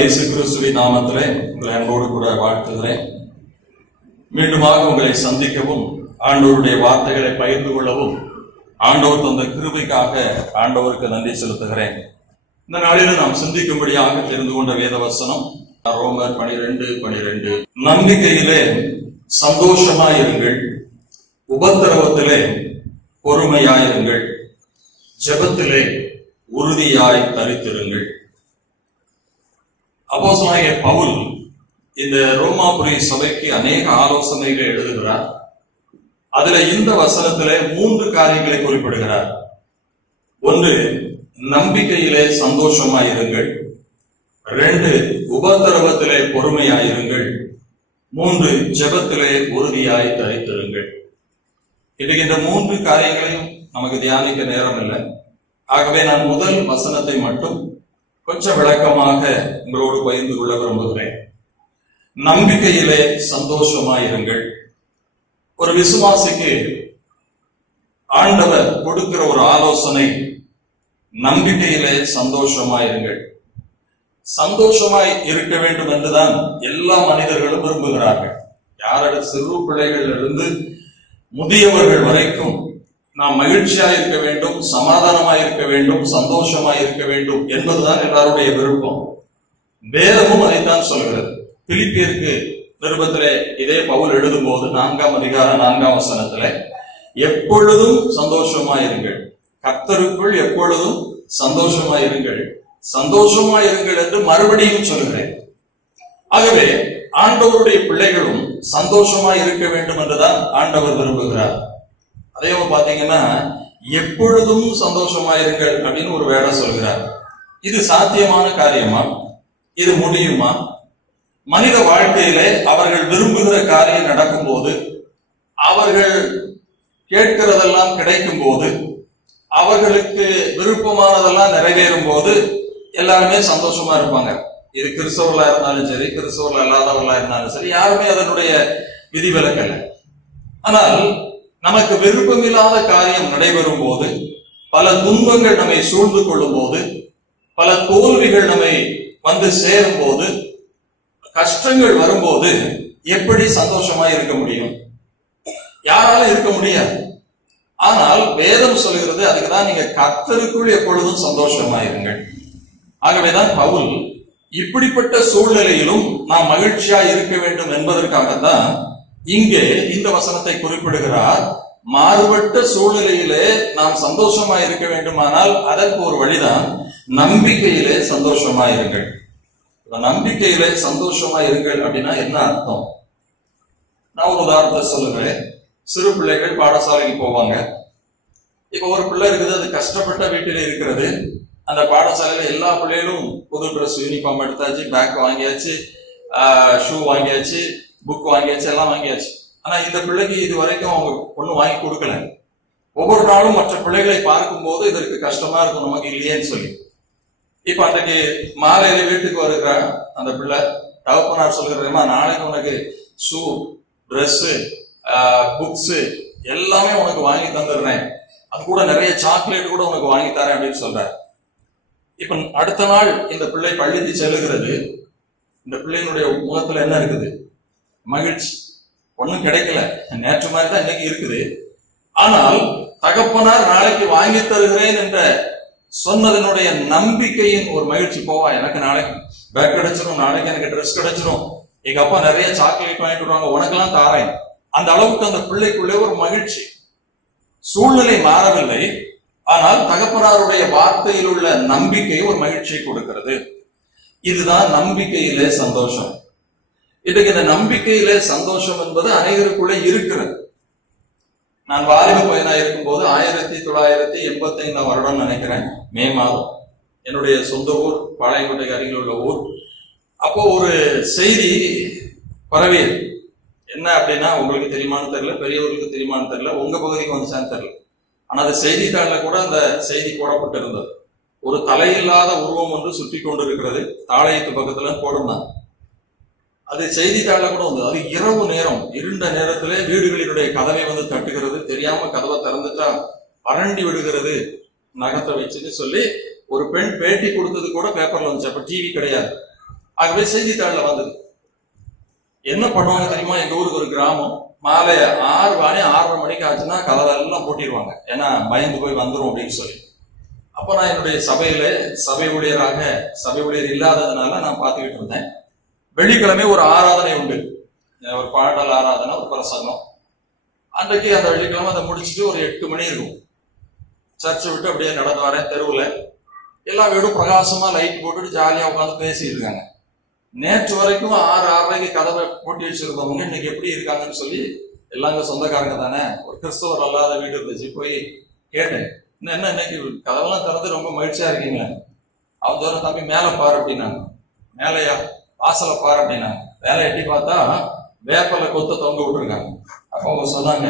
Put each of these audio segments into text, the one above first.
இயேசு கிறிஸ்துவின் நாமத்திலே உங்களை அன்போடு கூட வாழ்த்துகிறேன். மீண்டுமாக உங்களை சந்திக்கவும் ஆண்டவருடைய வார்த்தைகளை பகிர்ந்து கொள்ளவும் ஆண்டவர் தந்த கிருபைக்காக ஆண்டவருக்கு நன்றி செலுத்துகிறேன். இந்த நாளில் நாம் சிந்திக்கும்படியாக தெரிந்து கொண்ட வேத வசனம் ரோமர் 12:12. நம்பிக்கையிலே சந்தோஷமாயிருங்கள், உபத்திரவத்திலே பொறுமையாயிருங்கள், ஜெபத்திலே உறுதியாய் தரித்திருங்கள். அப்போஸ்தலனாகிய பவுல் இந்த ரோமாபுரி சபைக்கு அநேக ஆலோசனைகளை எழுதுகிறார். அதுல இந்த வசனத்திலே 3 காரியங்களை குறிப்பிடுகிறார். ஒன்று, நம்பிக்கையிலே சந்தோஷமாயிருங்கள். 2, உபத்திரவத்திலே பொறுமையாயிருங்கள். 3, ஜெபத்திலே உறுதியாய் தரித்திருங்கள். இன்னைக்கு இந்த 3 காரியங்களையும் நமக்கு தியானிக்க நேரம் இல்லை. ஆகவே நான் முதல் வசனத்தை மட்டும் கொஞ்சம் விளக்கமாக உங்களோடு பகிர்ந்து கொள்ள விரும்புகிறேன். நம்பிக்கையிலே சந்தோஷமாயிருங்கள். ஒரு விசுவாசிக்கு ஆண்டவர் கொடுக்கிற ஒரு ஆலோசனை, நம்பிக்கையிலே சந்தோஷமாயிருங்கள். சந்தோஷமாய் இருக்க வேண்டும் என்றுதான் எல்லா மனிதர்களும் விரும்புகிறார்கள். யாரோட சிறு பிள்ளைகள் இருந்து முதியவர்கள் வரைக்கும் நாம் மகிழ்ச்சியாக இருக்க வேண்டும், சமாதானமாய் இருக்க வேண்டும், சந்தோஷமாய் இருக்க வேண்டும் என்பதுதான் எல்லாருடைய விருப்பம். வேதமும் அதைத்தான் சொல்கிறது. பிலிப்பியருக்கு நிருபத்திலே இதே பவுல் எழுதும் போது 4ஆம் அதிகாரம் 4ஆம் வசனத்திலே எப்பொழுதும் சந்தோஷமாயிருங்கள், கர்த்தருக்குள் எப்பொழுதும் சந்தோஷமாயிருங்கள், சந்தோஷமாயிருங்கள் என்று மறுபடியும் சொல்கிறேன். ஆகவே ஆண்டவருடைய பிள்ளைகளும் சந்தோஷமாய் இருக்க வேண்டும் என்றுதான் ஆண்டவர் விரும்புகிறார். அதே பாத்தீங்கன்னா எப்பொழுதும் சந்தோஷமாயிருங்கள் அப்படின்னு ஒரு வேலை சொல்கிறார். இது சாத்தியமான காரியமா? இது முடியுமா? மனித வாழ்க்கையிலே அவர்கள் விரும்புகிற காரியம் நடக்கும் போது, அவர்கள் கேட்கிறதெல்லாம் கிடைக்கும் போது, அவர்களுக்கு விருப்பமானதெல்லாம் நிறைவேறும் போது எல்லாருமே சந்தோஷமா இருப்பாங்க. இது கிறிஸ்தவர்களா இருந்தாலும் சரி, கிறிஸ்தவர்கள் அல்லாதவர்களா இருந்தாலும் சரி, யாருமே அதனுடைய விதிவிலக்கல்ல. ஆனால் நமக்கு விருப்பமில்லாத காரியம் நடைபெறும் போது, பல துன்பங்கள் நம்மை சூழ்ந்து கொள்ளும் போது, பல தோல்விகள் நம்மை வந்து சேரும் போது, கஷ்டங்கள் வரும்போது எப்படி சந்தோஷமா இருக்க முடியும்? யாராலும் இருக்க முடியாது. ஆனால் வேதம் சொல்கிறது, அதுக்குதான் நீங்க கர்த்தருக்குள் எப்பொழுதும் சந்தோஷமாயிருங்கள். ஆகவேதான் பவுல் இப்படிப்பட்ட சூழ்நிலையிலும் நாம் மகிழ்ச்சியா இருக்க வேண்டும் என்பதற்காகத்தான் இங்கே இந்த வசனத்தை குறிப்பிடுகிறார். மாறுபட்ட சூழ்நிலையிலே நாம் சந்தோஷமா இருக்க வேண்டுமானால் அதற்கு ஒரு வழிதான் நம்பிக்கையிலே சந்தோஷமா இருங்கள். நம்பிக்கையிலே சந்தோஷமா இருங்கள் அப்படின்னா என்ன அர்த்தம்? நான் ஒரு உதாரணத்தை சொல்லுவேன். சிறு பிள்ளைகள் பாடசாலைக்கு போவாங்க. இப்ப ஒரு பிள்ளை இருக்குது, அது கஷ்டப்பட்ட வீட்டில் இருக்கிறது. அந்த பாடசாலையில எல்லா பிள்ளைகளும் புது ட்ரெஸ், யூனிஃபார்ம் எடுத்தாச்சு, பேக் வாங்கியாச்சு, ஷூ வாங்கியாச்சு, புக் வாங்கியாச்சு, எல்லாம் வாங்கியாச்சு. ஆனா இந்த பிள்ளைக்கு இது வரைக்கும் அவங்க ஒண்ணு வாங்கி கொடுக்கல. ஒவ்வொரு நாளும் மற்ற பிள்ளைகளை பார்க்கும் போது இதற்கு கஷ்டமா இருக்கும், நமக்கு இல்லையேன்னு சொல்லி. இப்ப அன்றைக்கு மாலையில வீட்டுக்கு வருகிற அந்த பிள்ளை தகப்பனார் சொல்கிறேமா, நாளைக்கு உனக்கு ஷூ, ட்ரெஸ், புக்ஸ் எல்லாமே உனக்கு வாங்கி தந்துடுறேன், அது கூட நிறைய சாக்லேட் கூட உனக்கு வாங்கி தரேன் அப்படின்னு சொல்றாரு. இப்ப அடுத்த நாள் இந்த பிள்ளை பள்ளிக்கு செல்லுகிறது. இந்த பிள்ளையினுடைய முகத்துல என்ன இருக்குது? மகிழ்ச்சி. ஒன்னும் கிடைக்கல, நேற்று மாதிரி தான் இன்னைக்கு இருக்குது. ஆனால் தகப்பனார் நாளைக்கு வாங்கி தருகிறேன் என்ற சொன்னதனுடைய நம்பிக்கையின் ஒரு மகிழ்ச்சி. போவா, எனக்கு நாளைக்கு பேக் கிடைச்சிடும், நாளைக்கு எனக்கு ட்ரெஸ் கிடைச்சிடும், எங்க அப்பா நிறைய சாக்லேட் வாங்கிட்டு வருவாங்க, உனக்கெல்லாம் தாரேன். அந்த அளவுக்கு அந்த பிள்ளைக்குள்ளே ஒரு மகிழ்ச்சி. சூழ்நிலை மாறவில்லை, ஆனால் தகப்பனாருடைய வார்த்தையில் உள்ள நம்பிக்கை ஒரு மகிழ்ச்சியை கொடுக்கிறது. இதுதான் நம்பிக்கையிலே சந்தோஷம். இதுக்கு இந்த நம்பிக்கையிலே சந்தோஷம் என்பது அனைவருக்குள்ளே இருக்கிறது. நான் வாலிப பையனா இருக்கும் போது 1985 வருடம் நினைக்கிறேன், மே மாதம், என்னுடைய சொந்த ஊர் பாளையங்கோட்டைக்கு அருகில் உள்ள ஊர். அப்போ ஒரு செய்தி பரவியது. என்ன அப்படின்னா, உங்களுக்கு தெரியுமான்னு தெரியல, பெரியவர்களுக்கு தெரியுமான்னு தெரியல, உங்க பகுதிக்கு வந்துச்சான்னு தெரியல. ஆனா அந்த செய்தித்தாளில் கூட அந்த செய்தி போடப்பட்டிருந்தது. ஒரு தலையில்லாத உருவம் ஒன்று சுற்றி கொண்டிருக்கிறது, தாளையத்து பக்கத்துல போட்டிருந்தாங்க. அது செய்தித்தாளில் கூட வந்தது. அது இரவு நேரம், இருண்ட நேரத்திலே வீடுகளினுடைய கதவை வந்து தட்டுகிறது. தெரியாம கதவை திறந்துட்டா அரண்டி விடுகிறது நகத்தை வச்சுன்னு சொல்லி ஒரு பெண் பேட்டி கொடுத்தது கூட பேப்பர்ல வந்துச்சு. அப்ப டிவி கிடையாது. ஆகவே செய்தித்தாள்ல வந்தது. என்ன பண்ணுவாங்க தெரியுமா? எங்க ஊருக்கு ஒரு கிராமம், மாலை 6:30 மணிக்கு ஆச்சுன்னா கதவெல்லாம் பூட்டிடுவாங்க. ஏன்னா பயந்து போய் வந்துரும் அப்படின்னு சொல்லி. அப்ப நான் என்னுடைய சபை ஊழியர் இல்லாததுனால நான் பார்த்துக்கிட்டு இருந்தேன். வெள்ளிக்கிழமை ஒரு ஆராதனை உண்டு, ஒரு பாடல் ஆராதனை, ஒரு பிரசங்கம். அன்றைக்கு அந்த வெள்ளிக்கிழமை அதை முடிச்சுட்டு ஒரு 8 மணி இருக்கும். சர்ச்சை விட்டு அப்படியே நடந்து வரேன். தெருவில் எல்லா வீடும் பிரகாசமா லைட் போட்டுட்டு ஜாலியா உட்காந்து பேசிட்டு இருக்காங்க. நேற்று வரைக்கும் 6:30க்கு கதவை பூட்டி வச்சிருந்தவங்க இன்னைக்கு எப்படி இருக்காங்கன்னு சொல்லி, எல்லாங்க சொந்தக்காரங்க தானே, ஒரு கிறிஸ்தவர் அல்லாத வீடு இருந்துச்சு. போய் கேட்டேன், என்ன இன்னைக்கு கதவெல்லாம் திறந்து ரொம்ப மகிழ்ச்சியா இருக்கீங்களா? அவங்க தூரம் தம்பி மேல பாரு அப்படின்னாங்க. மேலையா? வாசலை பாரு அப்படின்னாங்க. வேலை எட்டி பார்த்தா வேப்பலை கொத்த தொங்க விட்டுருக்காங்க. அப்ப அவங்க சொன்னாங்க,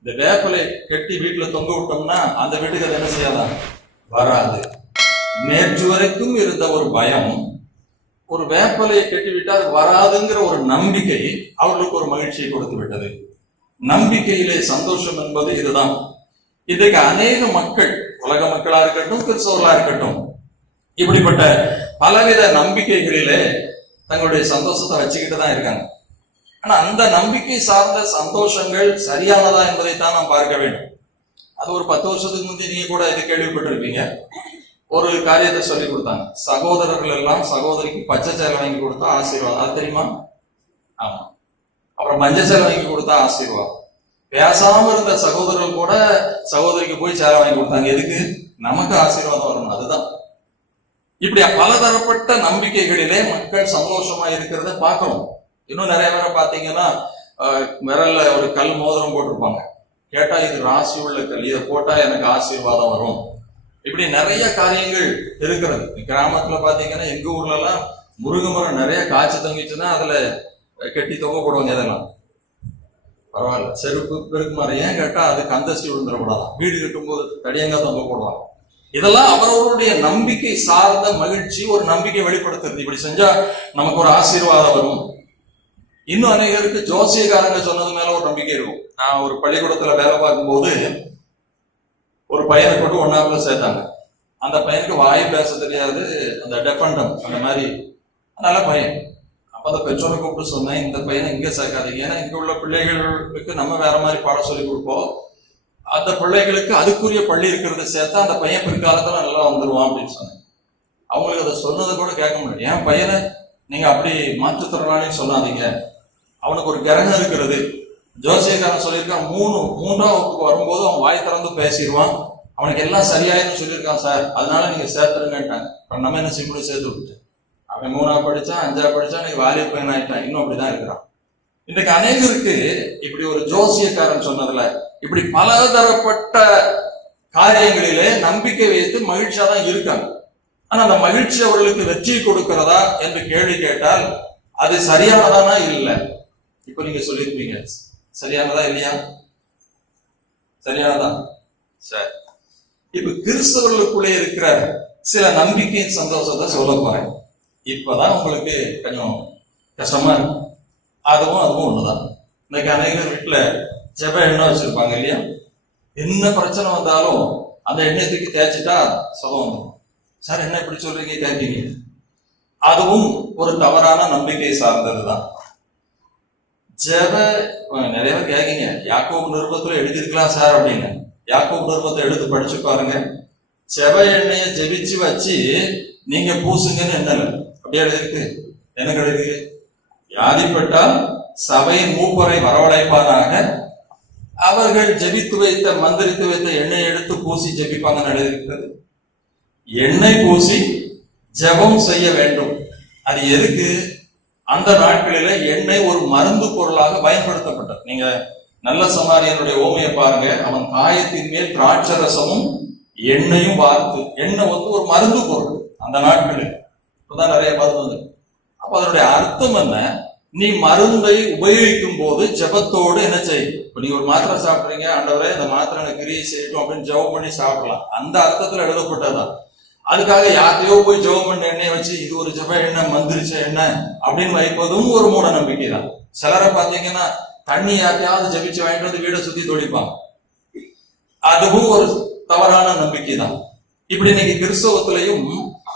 இந்த வேப்பலை கட்டி வீட்டுல தொங்க விட்டோம்னா அந்த வீட்டுக்கு அது என்ன செய்யாதான், வராது. நேற்று வரைக்கும் இருந்த ஒரு பயம், ஒரு வேப்பலையை கட்டிவிட்டு அது வராதுங்கிற ஒரு நம்பிக்கை அவர்களுக்கு ஒரு மகிழ்ச்சியை கொடுத்து விட்டது. நம்பிக்கையிலே சந்தோஷம் என்பது இதுதான். இன்றைக்கு அநேக மக்கள், உலக மக்களா இருக்கட்டும், கிறிஸ்தவர்களா இருக்கட்டும், இப்படிப்பட்ட பலவித நம்பிக்கைகளிலே தங்களுடைய சந்தோஷத்தை வச்சுக்கிட்டு தான் இருக்காங்க. ஆனா அந்த நம்பிக்கை சார்ந்த சந்தோஷங்கள் சரியானதா என்பதைத்தான் நாம் பார்க்க வேண்டும். அது ஒரு 10 வருஷத்துக்கு முந்தைய நீங்க கூட இது கேள்விப்பட்டிருப்பீங்க. ஒரு காரியத்தை சொல்லி கொடுத்தாங்க. சகோதரர்கள் எல்லாம் சகோதரிக்கு பச்சை சேலை வாங்கி கொடுத்தா ஆசீர்வாதம். அது தெரியுமா? ஆமா. அப்புறம் மஞ்சள் சேலை வாங்கி கொடுத்தா ஆசீர்வாதம். பேசாம இருந்த சகோதரர்கள் கூட சகோதரிக்கு போய் சேலை வாங்கி கொடுத்தாங்க. எதுக்கு? நமக்கு ஆசீர்வாதம் வரணும். அதுதான். இப்படி பலதரப்பட்ட நம்பிக்கைகளிலே மக்கள் சந்தோஷமா இருக்கிறத பார்க்கிறோம். இன்னும் நிறைய பேரை பாத்தீங்கன்னா விரல்ல ஒரு கல் மோதிரம் போட்டிருப்பாங்க. கேட்டா இது ராசி உள்ள கல், இதை போட்டா எனக்கு ஆசீர்வாதம் வரும். இப்படி நிறைய காரியங்கள் இருக்கிறது. கிராமத்துல பாத்தீங்கன்னா எங்க ஊர்ல எல்லாம் முருங்கை மரம் நிறைய காய்ச்சி தங்கிச்சுன்னா அதுல கெட்டி தொங்க போடுவாங்க. இதெல்லாம் பரவாயில்ல. செருப்பு பெருக்கு மரம் ஏன் கேட்டா அது கந்தஸ்டி விழுந்துடக்கூடாது, வீடு கட்டும்போது தடியங்க தொங்க போடுவாங்க. இதெல்லாம் அவரவருடைய நம்பிக்கை சார்ந்த மகிழ்ச்சி, ஒரு நம்பிக்கை வெளிப்படுத்துறது. இப்படி செஞ்சா நமக்கு ஒரு ஆசீர்வாதம் வரும். இன்னும் அநேகருக்கு ஜோசியக்காரங்க சொன்னது மேல ஒரு நம்பிக்கை இருக்கும். நான் ஒரு பள்ளிக்கூடத்துல வேலை பார்க்கும்போது ஒரு பையனை கொண்டு 1ஆவதுல சேர்த்தாங்க. அந்த பையனுக்கு வாய் பேச தெரியாது, அந்த டெபண்டம் அந்த மாதிரி நல்ல பையன். அப்ப அந்த பெற்றோரை கூப்பிட்டு சொன்னேன், இந்த பையனை இங்க சேர்க்காதீங்க, ஏன்னா இங்க உள்ள பிள்ளைகளுக்கு நம்ம வேற மாதிரி பாடம் சொல்லி கொடுப்போம், அந்த பிள்ளைகளுக்கு அதுக்குரிய பள்ளி இருக்கிறத சேர்த்தா அந்த பையன் பிற்காலத்துல நல்லா வந்துருவான் அப்படின்னு சொன்னேன். அவங்களுக்கு அதை சொன்னதை கூட கேட்க முடியும். என் பையனை நீங்க அப்படி மாற்றுத்திறனாளின்னு சொல்லாதீங்க, அவனுக்கு ஒரு கிரகம் இருக்கிறது. ஜோசியக்காரன் சொல்லியிருக்கான், 3ஆம் வகுப்புக்கு வரும்போது அவன் வாய் திறந்து பேசிடுவான், அவனுக்கு எல்லாம் சரியாயின்னு சொல்லியிருக்கான் சார், அதனால நீங்க சேர்த்துருங்கட்டாங்க. நம்ம என்ன செய்ய சேர்த்து விட்டு அவன் 3ஆவது படிச்சான், 5ஆவது படிச்சான், நீங்க வாலிப பையன் ஆயிட்டான், இன்னும் அப்படிதான் இருக்கிறான். இன்றைக்கு அநேகருக்கு இப்படி ஒரு ஜோசியக்காரன் சொன்னதுல இப்படி பலதரப்பட்ட காரியங்களிலே நம்பிக்கை வைத்து மகிழ்ச்சியா தான் இருக்காங்க. ஆனா அந்த மகிழ்ச்சி அவர்களுக்கு வெற்றி கொடுக்கிறதா என்று கேள்வி கேட்டால் அது சரியானதானா? இல்லை. இப்ப நீங்க சொல்லிருப்பீங்க, சரியானதா இல்லையா? சரியானதா? சரி. இப்ப கிறிஸ்தவர்களுக்குள்ளே இருக்கிற சில நம்பிக்கையின் சந்தோஷத்தை சொல்ல போறேன். இப்பதான் உங்களுக்கு கொஞ்சம் கஷ்டமா இருக்கும். அதுவும் ஒண்ணுதான். இன்னைக்கு அநேக வீட்டுல ஜெப எண்ணெய் வச்சிருப்பாங்க இல்லையா? என்ன பிரச்சனை வந்தாலும் அந்த எண்ணெய் தூக்கி தேய்ச்சிட்டா சுகம் வந்துடும். சார் என்ன இப்படி சொல்றீங்க கேட்பீங்க. அதுவும் ஒரு தவறான நம்பிக்கை சார்ந்ததுதான். ஜெப நிறைய பேர் கேட்கீங்க, யாக்கோபு நிருபத்துல எழுதிருக்கலாம் சார் அப்படின்னு. யாக்கோபு நிருபத்தை எடுத்து படிச்சு பாருங்க. ஜெப எண்ணெயை ஜெபிச்சு வச்சு நீங்க பூசுங்கன்னு எண்ணல, அப்படியே எழுதிருக்கு. என்ன எழுதிருக்கு? வியாதிப்பட்டால் சபையின் மூப்பரை வரவழைப்பானாக, அவர்கள் ஜெபித்து வைத்த மந்திரித்து வைத்த எண்ணெய் எடுத்து பூசி ஜெபிப்பாங்க எழுதியிருக்கிறது. எண்ணெய் பூசி ஜெபம் செய்ய வேண்டும். அது எதுக்கு? அந்த நாட்களில எண்ணெய் ஒரு மருந்து பொருளாக பயன்படுத்தப்பட்டது. நீங்க நல்ல சமாரியனுடைய ஓமையை பாருங்க. அவன் காயத்தின் மேல் திராட்சை ரசமும் எண்ணெயும் பார்த்து, எண்ணெய் ஒரு மருந்து பொருள் அந்த நாட்களில். இப்பதான் நிறைய மருந்து வந்து. அப்ப அதனுடைய அர்த்தம் என்ன? நீ மருந்தை உபயோகிக்கும் போது ஜெபத்தோடு என்ன செய்யும்? இப்ப நீங்க ஒரு மாத்திரை சாப்பிடுறீங்க, ஆண்டவரே இந்த மாத்திரை எனக்கு கிரியை செய்யட்டும் அப்படின்னு ஜெபம் பண்ணி சாப்பிடலாம். அந்த அர்த்தத்துல எழுதப்பட்டதுதான். அதுக்காக யாரையோ போய் ஜெபம் பண்ண எண்ணெயை வச்சு இது ஒரு ஜெப எண்ணெய், மந்திரிச்ச எண்ணெய் அப்படின்னு வைப்பதும் ஒரு மூட நம்பிக்கை தான். சிலரை பாத்தீங்கன்னா தண்ணி யாரையாவது ஜெபிச்சு வாங்கிட்டு வந்து வீடை சுத்தி தொழிப்பாங்க. அதுவும் ஒரு தவறான நம்பிக்கை தான். இப்படி இன்னைக்கு கிறிஸ்தவத்திலையும்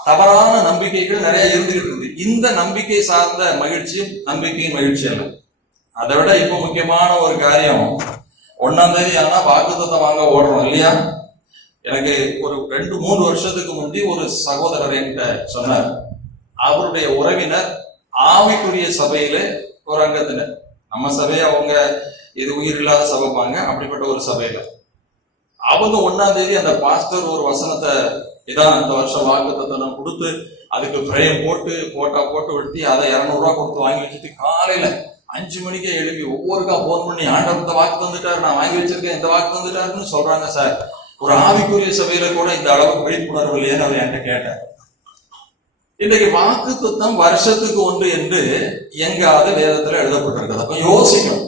தவறான நம்பிக்கைகள் நிறைய இருந்துகிட்டு இருக்கு. இந்த நம்பிக்கை சார்ந்த மகிழ்ச்சியும் நம்பிக்கையும் மகிழ்ச்சி அல்ல. அதை விட இப்ப முக்கியமான ஒரு காரியம், 1ஆம் தேதி ஆனா வாக்குத்தத்தம் வாங்க ஓடுறோம் இல்லையா? எனக்கு ஒரு 2-3 வருஷத்துக்கு முந்தி ஒரு சகோதரர் என்கிட்ட சொன்னார். அவருடைய உறவினர் ஆவிக்குரிய சபையில ஒரு அங்கத்தினர், நம்ம சபையை அவங்க இது உயிர் இல்லாத சபைப்பாங்க, அப்படிப்பட்ட ஒரு சபையில அவங்க 1ஆம் தேதி அந்த பாஸ்டர் ஒரு வசனத்தை இதான் இந்த வருஷம் வாக்குத்தத்தம் கொடுத்து அதுக்கு ஃப்ரேம் போட்டு போட்டா போட்டு வெட்டி அதை 200 ரூபா கொடுத்து வாங்கி வச்சுட்டு காலையில 5 மணிக்கே எழுப்பி ஒவ்வொருக்கா போன் பண்ணி ஆண்டவர் இந்த வாக்கு தந்துட்டாரு, நான் வாங்கி வச்சிருக்கேன், இந்த வாக்கு தந்துட்டாருன்னு சொல்றாங்க. சார், ஒரு ஆவிக்குரிய சபையில கூட இந்த அளவுக்கு விழிப்புணர்வு இல்லையேன்னு அவர் என்கிட்ட கேட்டார். இன்றைக்கு வாக்குத்தத்தம் வருஷத்துக்கு ஒன்று என்று எங்காவது வேதத்துல எழுதப்பட்டிருக்கிறது. அப்ப யோசிக்கணும்.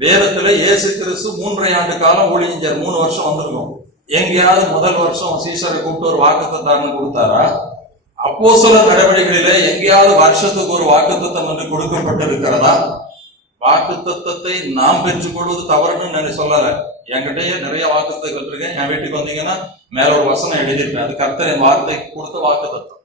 வேதத்துல இயேசு கிறிஸ்து 3.5 ஆண்டு காலம் ஊழியர் 3 வருஷம் வந்திருக்கும். எங்கேயாவது முதல் வருஷம் சீசரை கூப்பிட்டு ஒரு வாக்குத்தத்தம் கொடுத்தாரா? அப்போஸ்தலர் நடவடிக்கைகளிலே எங்கேயாவது வருஷத்துக்கு ஒரு வாக்குத்தத்தம் என்று கொடுக்கப்பட்டிருக்கிறதா? வாக்குத்தத்தத்தை நாம் பெற்றுக்கொள்வது தவறுன்னு நான் சொல்லல. என்கிட்டயே நிறைய வாக்குத்தத்தம் இருக்கேன். என் வீட்டுக்கு வந்தீங்கன்னா மேல ஒரு வசனம் எழுதியிருக்கேன், அது கர்த்தர் என் வார்த்தை கொடுத்த வாக்குத்தத்தம்.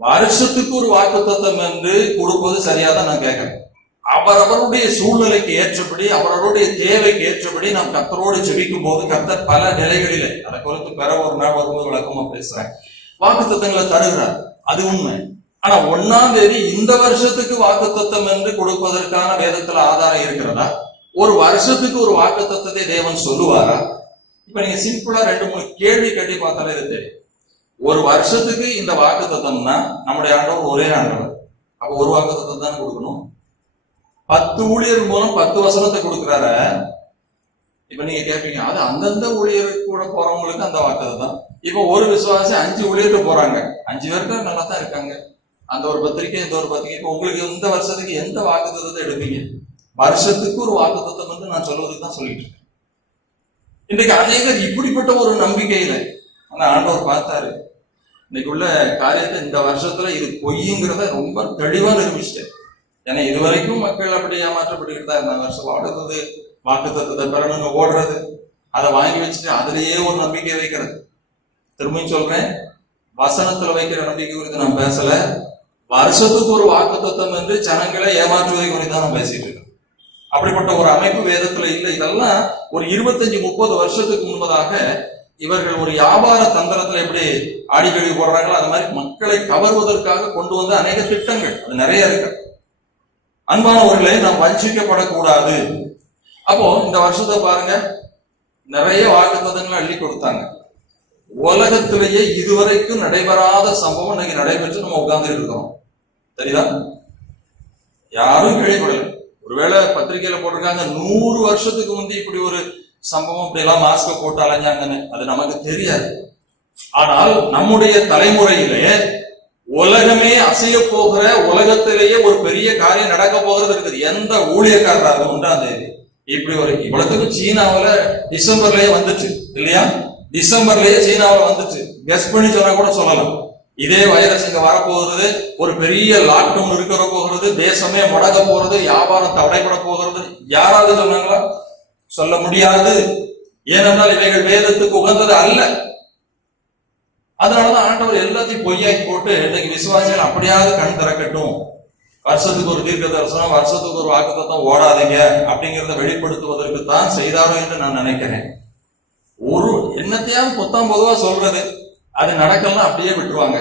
வருஷத்துக்கு ஒரு வாக்குத்தத்தம் என்று கொடுப்பது சரியாதான் நான் கேட்கிறேன். அவரவருடைய சூழ்நிலைக்கு ஏற்றபடி, அவரவருடைய தேவைக்கு ஏற்றபடி நாம் கர்த்தரோடு ஜெபிக்கும் போது கர்த்தர் பல நிலைகளிலே, அதை குறித்து பிற ஒரு நாள் வரும்போது விளக்கமா பேசுறேன், வாக்குத்தத்தங்களை தருகிறார். அது உண்மை. ஆனா 1ஆம் தேதி இந்த வருஷத்துக்கு வாக்குத்தத்தம் என்று கொடுப்பதற்கான வேதத்துல ஆதாரம் இருக்கிறதா? ஒரு வருஷத்துக்கு ஒரு வாக்குத்தத்தத்தை தேவன் சொல்லுவாரா? இப்ப நீங்க சிம்பிளா 2-3 கேள்வி கட்டி பார்த்தாலே இது தெரியும். ஒரு வருஷத்துக்கு இந்த வாக்குத்தத்தம்னா நம்முடைய ஆண்டவர் ஒரே ஆண்டவர், அப்ப ஒரு வாக்குத்தத்தம் தானே கொடுக்கணும். 10 ஊழியர் மூலம் 10 வசனத்தை கொடுக்கிறார. இப்ப நீங்க கேட்பீங்க, அது அந்தந்த ஊழியருக்கு கூட போறவங்களுக்கு அந்த வாக்குத்தத்தம். இப்ப ஒரு விசுவாசி 5 ஊழியருக்கு போறாங்க, 5 பேருக்கு நல்லா தான் இருக்காங்க, அந்த ஒரு பத்திரிக்கை இந்த ஒரு பத்திரிக்கை. இப்ப உங்களுக்கு இந்த வருஷத்துக்கு எந்த வாக்குத்தத்தத்தை எடுப்பீங்க? வருஷத்துக்கு ஒரு வாக்குத்தத்தம் என்று நான் சொல்வதுக்கு தான் சொல்லிட்டு இருக்கேன். இன்றைக்கு அநேகர் இப்படிப்பட்ட ஒரு நம்பிக்கையில, ஆனா ஆண்டவர் பார்த்தாரு, இன்னைக்கு உள்ள காரியத்தை இந்த வருஷத்துல இது பொய்ங்கிறத ரொம்ப தெளிவா நிரூபிச்சிட்டேன். ஏன்னா இதுவரைக்கும் மக்கள் அப்படி ஏமாற்றப்பட்டுக்கிட்டு தான் இருந்தாங்க. வருஷம் அடுத்தது வாக்குத்தத்தத்தை பெறணும்னு ஓடுறது, அதை வாங்கி வச்சுட்டு அதுலயே ஒரு நம்பிக்கை வைக்கிறது. திரும்பியும் சொல்றேன், வசனத்துல வைக்கிற நம்பிக்கை குறித்து நான் பேசல. வருஷத்துக்கு ஒரு வாக்குத்தத்தம் என்று ஜனங்களை ஏமாற்றுவதை குறித்து தான் நான் பேசிட்டு இருக்கேன். அப்படிப்பட்ட ஒரு அமைப்பு வேதத்துல இல்லை. இதெல்லாம் ஒரு 25-30 வருஷத்துக்கு முன்பதாக இவர்கள் ஒரு வியாபார தந்திரத்துல எப்படி ஆடிக்கழிவு போடுறாங்களோ அது மாதிரி மக்களை கவர்வதற்காக கொண்டு வந்த அநேக திட்டங்கள் அது நிறைய இருக்கு. அன்பானவர்களே, நாம் வஞ்சிக்கப்படக்கூடாது. அப்போ இந்த வருஷத்தை பாருங்க, நிறைய வாக்குத்தத்தங்களை அள்ளி கொடுத்தாங்க. உலகத்திலேயே இதுவரைக்கும் நடைபெறாத சம்பவம் இன்னைக்கு நடைபெற்று நம்ம உட்கார்ந்து இருக்கிறோம். சரிதா? யாரும் கேள்விப்படல. ஒருவேளை பத்திரிகையில போட்டிருக்காங்க 100 வருஷத்துக்கு முந்தி இப்படி ஒரு சம்பவம், இப்படி எல்லாம் மாஸ்க போட்டு அலைஞ்சாங்கன்னு, அது நமக்கு தெரியாது. ஆனால் நம்முடைய தலைமுறையிலே உலகமே அசைய போகிற, உலகத்திலேயே ஒரு பெரிய காரியம் நடக்க போகிறது இருக்குது. எந்த ஊழியக்காரராக 1ஆம் தேதி இப்படி ஒரு இவ்வளவுக்கு சீனாவில டிசம்பர்லயே வந்துச்சு இல்லையா? டிசம்பர்லயே சீனாவில வந்துச்சு. கெஸ் பண்ணி சொன்னா கூட சொல்லலாம், இதே வைரஸ் இங்க வரப்போகிறது, ஒரு பெரிய லாக்டவுன் இருக்கிற போகிறது, தேசமே முடங்க போறது, வியாபாரம் தடைபட போகிறது. யாராவது சொன்னாங்களா? சொல்ல முடியாது. ஏனென்றால் இவைகள் வேதத்துக்கு உகந்தது அல்ல. அதனாலதான் ஆண்டவர் எல்லாத்தையும் பொய்யாக்கி போட்டு இன்னைக்கு விசுவாசிகள் அப்படியாவது கண் திறக்கட்டும், வருஷத்துக்கு ஒரு தீர்க்க தரிசனம், வருஷத்துக்கு ஒரு வாக்குத்தத்தம் ஓடாதீங்க அப்படிங்கிறத வெளிப்படுத்துவதற்கு தான் செய்தாரோ என்று நான் நினைக்கிறேன். ஒரு என்னத்தையாவது பொத்தாம் பொதுவா சொல்றது, அது நடக்கலாம் அப்படியே விட்டுருவாங்க.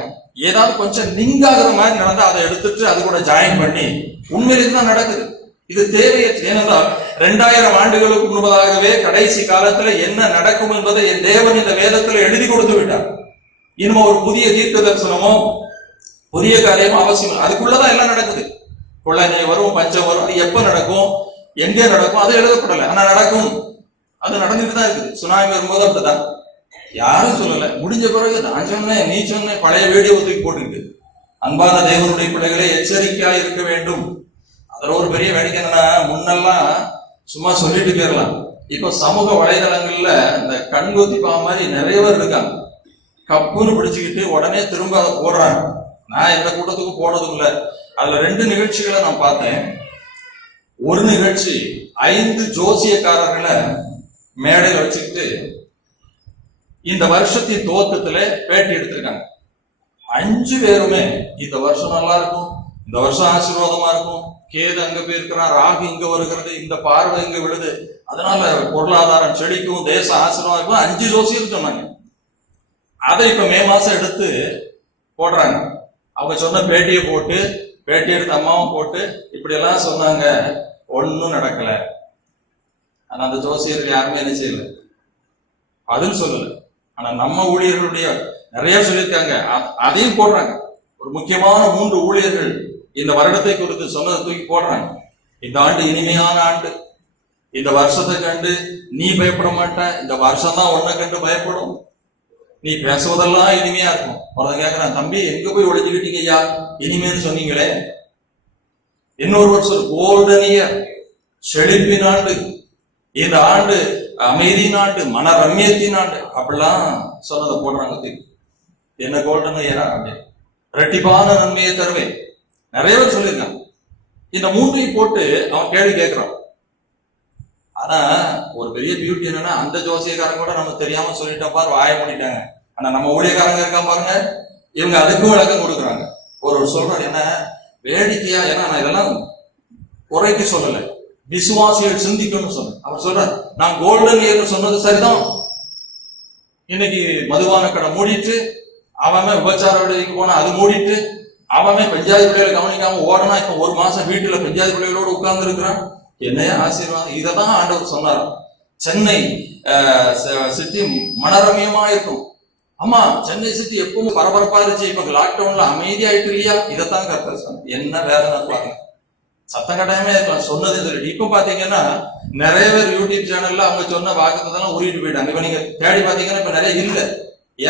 ஏதாவது கொஞ்சம் லிங்க் ஆகுற மாதிரி நடந்தா அதை எடுத்துட்டு அது கூட ஜாயின் பண்ணி உண்மையிலே தான் நடக்குது. இது தேவையற்ற. ஏனென்றால் 2000 ஆண்டுகளுக்கு முன்பதாகவே கடைசி காலத்துல என்ன நடக்கும் என்பதை என் தேவன் இந்த வேதத்துல எழுதி கொடுத்து விட்டார். இனிமே ஒரு புதிய தீர்க்க தரிசனமோ புதிய காரியமோ அவசியம், அதுக்குள்ளதான் எல்லாம் நடக்குது. கொள்ளை வரும், பஞ்சம் வரும், அது எப்ப நடக்கும், எங்கே நடக்கும், அது எழுதப்படல. ஆனா நடக்கும், அது நடந்துட்டு தான் இருக்குது. சுனாமி வரும்போது அப்படிதான், யாரும் சொல்லல. முடிஞ்ச பிறகு நான் சொன்னேன், நீ சொன்ன பழைய வீடியோ தூக்கி போட்டுக்கிட்டு. அன்பான தேவனுடைய பிள்ளைகளை எச்சரிக்கையா இருக்க வேண்டும். அதுல ஒரு பெரிய வேடிக்கை என்னன்னா, முன்னெல்லாம் சும்மா சொல்லிட்டு போயிடலாம். இப்ப சமூக வலைதளங்கள்ல இந்த கண்கொத்தி பா மாதிரி நிறைய பேர் இருக்காங்க. கப்புன்னு பிடிச்சுக்கிட்டு உடனே திரும்ப அதை போடுறாங்க. நான் எந்த கூட்டத்துக்கு போனதும் இல்லை. அதுல 2 நிகழ்ச்சிகளை நான் பார்த்தேன். ஒரு நிகழ்ச்சி 5 ஜோசியக்காரர்களை மேடையில் வச்சுக்கிட்டு இந்த வருஷத்தின் துவக்கத்துல பேட்டி எடுத்திருக்காங்க. 5 பேருமே இந்த வருஷம் நல்லா இருக்கும், இந்த வருஷம் ஆசீர்வாதமா இருக்கும், கேது அங்க போயிருக்கிறான், ராகு இங்க வருகிறது, இந்த பார்வை இங்க விழுது, அதனால பொருளாதாரம் செழிக்கும், தேச ஆசீர்வாதம் இருக்கும், 5 ஜோசியர் சொன்னாங்க. அதை இப்ப மே மாசம் எடுத்து போடுறாங்க. அவங்க சொன்ன பேட்டியை போட்டு, பேட்டி எடுத்த அம்மாவும் போட்டு இப்படி எல்லாம் சொன்னாங்க, ஒன்னும் நடக்கல. ஆனா அந்த ஜோசியர்கள் யாருமே என்ன செய்யல, பதில் சொல்லல. ஆனா நம்ம ஊழியர்களுடைய நிறைய சொல்லியிருக்காங்க, அதையும் போடுறாங்க. ஒரு முக்கியமான 3 ஊழியர்கள் இந்த வருடத்தை குறித்து சொன்னதை தூக்கி போடுறாங்க. இந்த ஆண்டு இனிமையான ஆண்டு, இந்த வருஷத்தை கண்டு நீ பயப்பட மாட்ட, இந்த வருஷம் தான் உன்னை கண்டு பயப்படும், நீ பேசுவதெல்லாம் இனிமையா இருக்கும். ஒருத்தன் கேட்கிறான், தம்பி எங்க போய் ஒழிஞ்சுக்கிட்டீங்க ஐயா இனிமேன்னு சொன்னீங்களே. இன்னொரு வருஷம் கோல்டன் இயர், செழிப்பின் ஆண்டு, இந்த ஆண்டு அமைதியின் ஆண்டு, மன ரம்யத்தின் ஆண்டு, அப்படிலாம் சொன்னதை போடுறாங்க. என்ன கோல்டன் இயரா அப்படின்னு, ரெட்டிப்பான நன்மையை தருவேன், நிறைய பேர் சொல்லியிருக்காங்க. இந்த 3ஐயும் போட்டு அவன் கேள்வி கேட்கிறான். ஆனா ஒரு பெரிய பியூட்டி என்னன்னா, அந்த ஜோசியக்காரங்க கூட நம்ம தெரியாம சொல்லிட்டோம் பாரு, வாய பண்ணிட்டாங்க. ஆனா நம்ம ஊழியக்காரங்க இருக்கா பாருங்க, இவங்க அதுக்கும் விளக்கம் கொடுக்குறாங்க. ஒரு சொல்றாரு, என்ன வேடிக்கையா, ஏன்னா நான் இதெல்லாம் குறைக்கு சொல்லல, விசுவாசிகள் சிந்திக்கணும்னு சொன்னேன். அவர் சொல்றாரு, நான் கோல்டன் இயர் சொன்னது சரிதான், இன்னைக்கு மதுபான கடை மூடிட்டு, அவன் விபச்சார விடுதிக்கு போனா அது மூடிட்டு, அவன் பஞ்சாயத்து பிள்ளைகளை கவனிக்காம ஓடனா இப்ப 1 மாசம் வீட்டுல பஞ்சாயத்து பிள்ளைகளோடு உட்கார்ந்து இருக்கிறான். என்னைய ஆசீர்வாதம். இதான் ஆண்டவர் சொன்னார். சென்னை சிட்டி மனரமியமா இருக்கும். ஆமா, சென்னை சிட்டி எப்பவும் பரபரப்பா இருந்துச்சு, இப்ப லாக்டவுன்ல அமைதியாயிட்டு இல்லையா, இதைத்தான் கர்த்தர் சொன்னார். என்ன வேதனை பாருங்க, சத்தம் கட்டாயமே இருக்கலாம், சொன்னதே சொல்லிட்டு. இப்ப பாத்தீங்கன்னா நிறைய பேர் யூடியூப் சேனல்ல அவங்க சொன்ன வாக்குத்தத்தெல்லாம் உருவிட்டு போயிட்டாங்க. இப்ப நீங்க தேடி பாத்தீங்கன்னா இப்ப நிறைய இல்ல.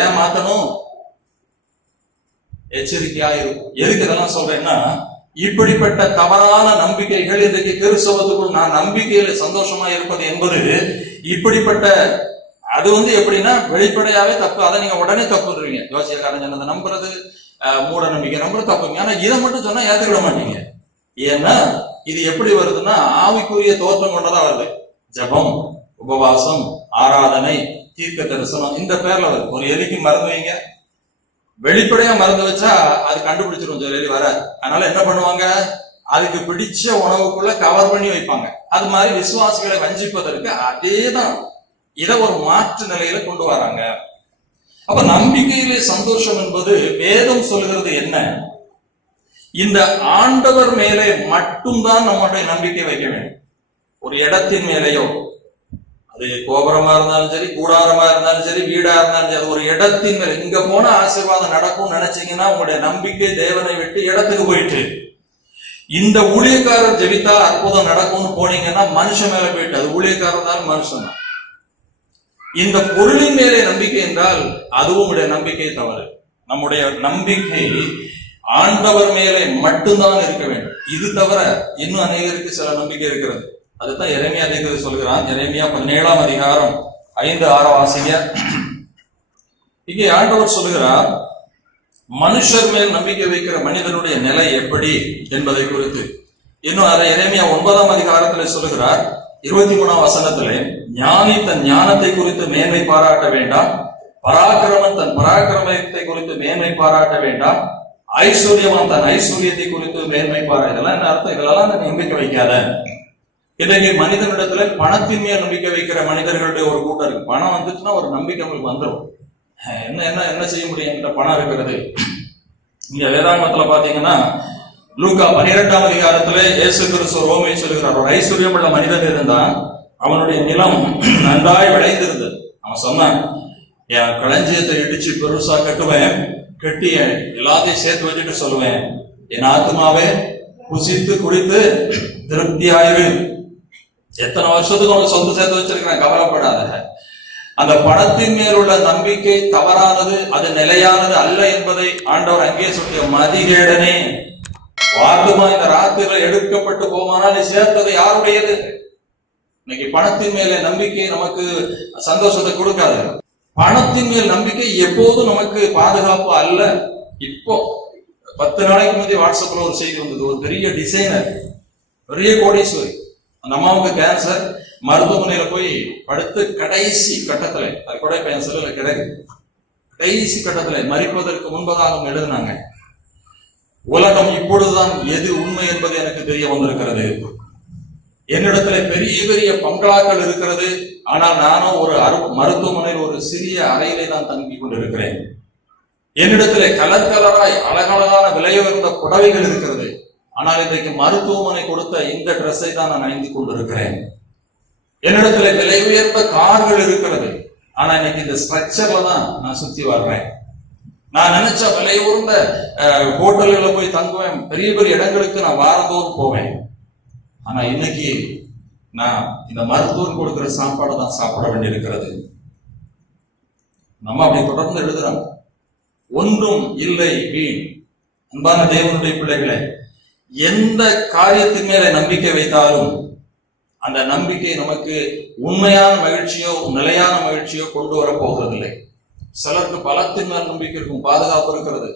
ஏன் மாத்தணும்? எச்சரிக்கையா இருக்கும். எதுக்கு இதெல்லாம் சொல்றேன்னா, இப்படிப்பட்ட தவறான நம்பிக்கைகள் இன்றைக்கு கிறிஸ்தவத்துக்குள் நான் நம்பிக்கையில சந்தோஷமா இருப்பது என்பது இப்படிப்பட்ட, அது எப்படின்னா வெளிப்படையாவே தப்பு. அதை நீங்க உடனே தப்புன்றீங்க. ஜோசியக்காரன் சொன்னதை நம்புறது, மூட நம்பிக்கை நம்புறது தப்புங்க. ஆனா இதை மட்டும் சொன்னா ஏத்துக்கிட மாட்டீங்க. ஏன்னா இது எப்படி வருதுன்னா, ஆவிக்குரிய தோற்றம் கொண்டதா வருது. ஜபம், உபவாசம், ஆராதனை, தீர்க்க தரிசனம், இந்த பேர்ல வருது. ஒரு எலிக்கு மருந்து வைங்க, வெளிப்படையா மருந்து வச்சா அது கண்டுபிடிச்சிரும் எலி வராது. அதனால என்ன பண்ணுவாங்க, அதுக்கு பிடிச்ச உணவுக்குள்ள கவர் பண்ணி வைப்பாங்க. அது மாதிரி விசுவாசிகளை வஞ்சிப்பதற்கு அதேதான், இதை ஒரு மாற்று நிலையில கொண்டு வராங்க. அப்ப நம்பிக்கையிலே சந்தோஷம் என்பது வேதம் சொல்கிறது என்ன, இந்த ஆண்டவர் மேலே மட்டும்தான் நம்முடைய நம்பிக்கை வைக்க வேண்டும். ஒரு இடத்தின் மேலேயோ, அது கோபுரமா இருந்தாலும் சரி, கூடாரமா இருந்தாலும் சரி, வீடா இருந்தாலும் சரி, ஒரு இடத்தின் மேல இங்க போன ஆசீர்வாதம் நடக்கும் நினைச்சீங்கன்னா உங்களுடைய நம்பிக்கை தேவனை விட்டு இடத்துக்கு போயிட்டு, இந்த ஊழியக்காரர் ஜெபித்தால் அற்புதம் நடக்கும்னு போனீங்கன்னா மனுஷன் மேல போயிட்டு, அது ஊழியக்காரர் தான் மனுஷன் தான். இந்த பொருளின் மேலே நம்பிக்கை என்றால் அதுவும் உங்களுடைய நம்பிக்கை தவறு. நம்முடைய நம்பிக்கை ஆண்டவர் மேலே மட்டும்தான் இருக்க வேண்டும். இது தவிர இன்னும் அநேகருக்கு சில நம்பிக்கை இருக்கிறது. அதுதான் எரேமியா தீர்க்கதரிசி சொல்கிறான். எரேமியா 17ஆம் அதிகாரம் 5-6 வாசிங்க. இங்கே ஆண்டவர் சொல்லுகிறார், மனுஷர் மேல் நம்பிக்கை வைக்கிற மனிதனுடைய நிலை எப்படி என்பதை குறித்து. இன்னும் அதை எரேமியா 9ஆம் அதிகாரத்தில் சொல்லுகிறார். 23ஆம் வசனத்திலே, ஞானி தன் ஞானத்தை குறித்து மேன்மை பாராட்ட வேண்டாம், பராக்கிரமன் தன் பராக்கிரமத்தை குறித்து மேன்மை பாராட்ட வேண்டாம், ஐஸ்வர்யவான் தன் ஐஸ்வர்யத்தை குறித்து மேன்மை பாராட்ட. இதெல்லாம் என்ன அர்த்தம்? இதெல்லாம் நம்பிக்கை வைக்காத. இன்றைக்கு மனிதனிடத்துல பணத்தின் மேல் நம்பிக்கை வைக்கிற மனிதர்களுடைய ஒரு கூட்டம் இருக்கு. பணம் வந்துச்சுன்னா ஒரு நம்பிக்கை உங்களுக்கு வந்துடும். என்ன என்ன என்ன செய்ய முடியும், என்கிட்ட பணம் இருக்கிறது. இங்க வேதாகமத்துல பாத்தீங்கன்னா லூக்கா 12ஆம் அதிகாரத்திலே இயேசு கிறிஸ்து ரோமை சொல்லுகிறார். ஒரு ஐஸ்வர்யம் உள்ள மனிதன் இருந்தான், அவனுடைய நிலம் நன்றாய் விளைந்திருந்தது. அவன் சொன்னான், என் களஞ்சியத்தை இடிச்சு பெருசா கட்டுவேன், கட்டி எல்லாத்தையும் சேர்த்து வச்சுட்டு சொல்லுவேன், என் ஆத்மாவே புசித்து குடித்து திருப்தியாயிரு. எத்தனை வருஷத்துக்கு உனக்கு சொத்து சேர்த்து வச்சிருக்கிறேன், கவலைப்படாத. அந்த பணத்தின் மேல் உள்ள நம்பிக்கை தவறானது, அது நிலையானது அல்ல என்பதை ஆண்டவர் அங்கே சொல்லிய மதிகேடனே, வாக்குமா இந்த ராத்திரில எடுக்கப்பட்டு போமானால் நீ சேர்த்தது யாருடையது? இன்னைக்கு பணத்தின் மேல நம்பிக்கை நமக்கு சந்தோஷத்தை கொடுக்காது. பணத்தின் மேல் நம்பிக்கை எப்போதும் நமக்கு பாதுகாப்பு அல்ல. இப்போ 10 நாளைக்கு முந்தைய வாட்ஸ்அப்ல ஒரு செய்தி வந்தது. ஒரு பெரிய டிசைனர், பெரிய கோடீஸ்வரி, அந்த அம்மாவுக்கு கேன்சர், மருத்துவமனையில போய் படுத்து கடைசி கட்டத்துல, அது கூட இப்ப என் செல்லுல கிடைக்குது, கடைசி கட்டத்துல மரிப்பதற்கு முன்பதாக எழுதினாங்க, உலகம் இப்பொழுதுதான் எது உண்மை என்பது எனக்கு தெரிய வந்திருக்கிறது. என்னிடத்துல பெரிய பெரிய பங்களாக்கள் இருக்கிறது. ஆனால் நானும் ஒரு மருத்துவமனையில் ஒரு சிறிய அறையிலே தான் தங்கி கொண்டிருக்கிறேன். என்னிடத்துல கலர் கலராய் அழகழகான விலையுயர்ந்த புடவைகள் இருக்கிறது. ஆனால் இன்றைக்கு மருத்துவமனை கொடுத்த இந்த ட்ரெஸ்ஸை தான் நான் அணிந்து கொண்டிருக்கிறேன். என்னிடத்துல விலை உயர்ந்த கார்கள் இருக்கிறது. ஆனா இன்னைக்கு இந்த ஸ்ட்ரக்சர்ல தான் நான் சுத்தி வர்றேன். நான் நினைச்ச விலை உயர்ந்த ஹோட்டல்களை போய் தங்குவேன். பெரிய பெரிய இடங்களுக்கு நான் வாரந்தோறும் போவேன். ஆனா இன்னைக்கு நான் இந்த மருத்துவர் கொடுக்கிற சாப்பாடு தான் சாப்பிட வேண்டியிருக்கிறது. நம்ம அப்படி தொடர்ந்து எழுதுறோம். ஒன்றும் இல்லை வீண். அன்பான தேவனுடைய பிள்ளைகளை, எந்த காரியத்தின் மேல நம்பிக்கை வைத்தாலும் அந்த நம்பிக்கை நமக்கு உண்மையான மகிழ்ச்சியோ நிலையான மகிழ்ச்சியோ கொண்டு வர போகிறதில்லை. சிலருக்கு பலத்தின் மேல் நம்பிக்கை இருக்கும், பாதுகாப்பு இருக்கிறது.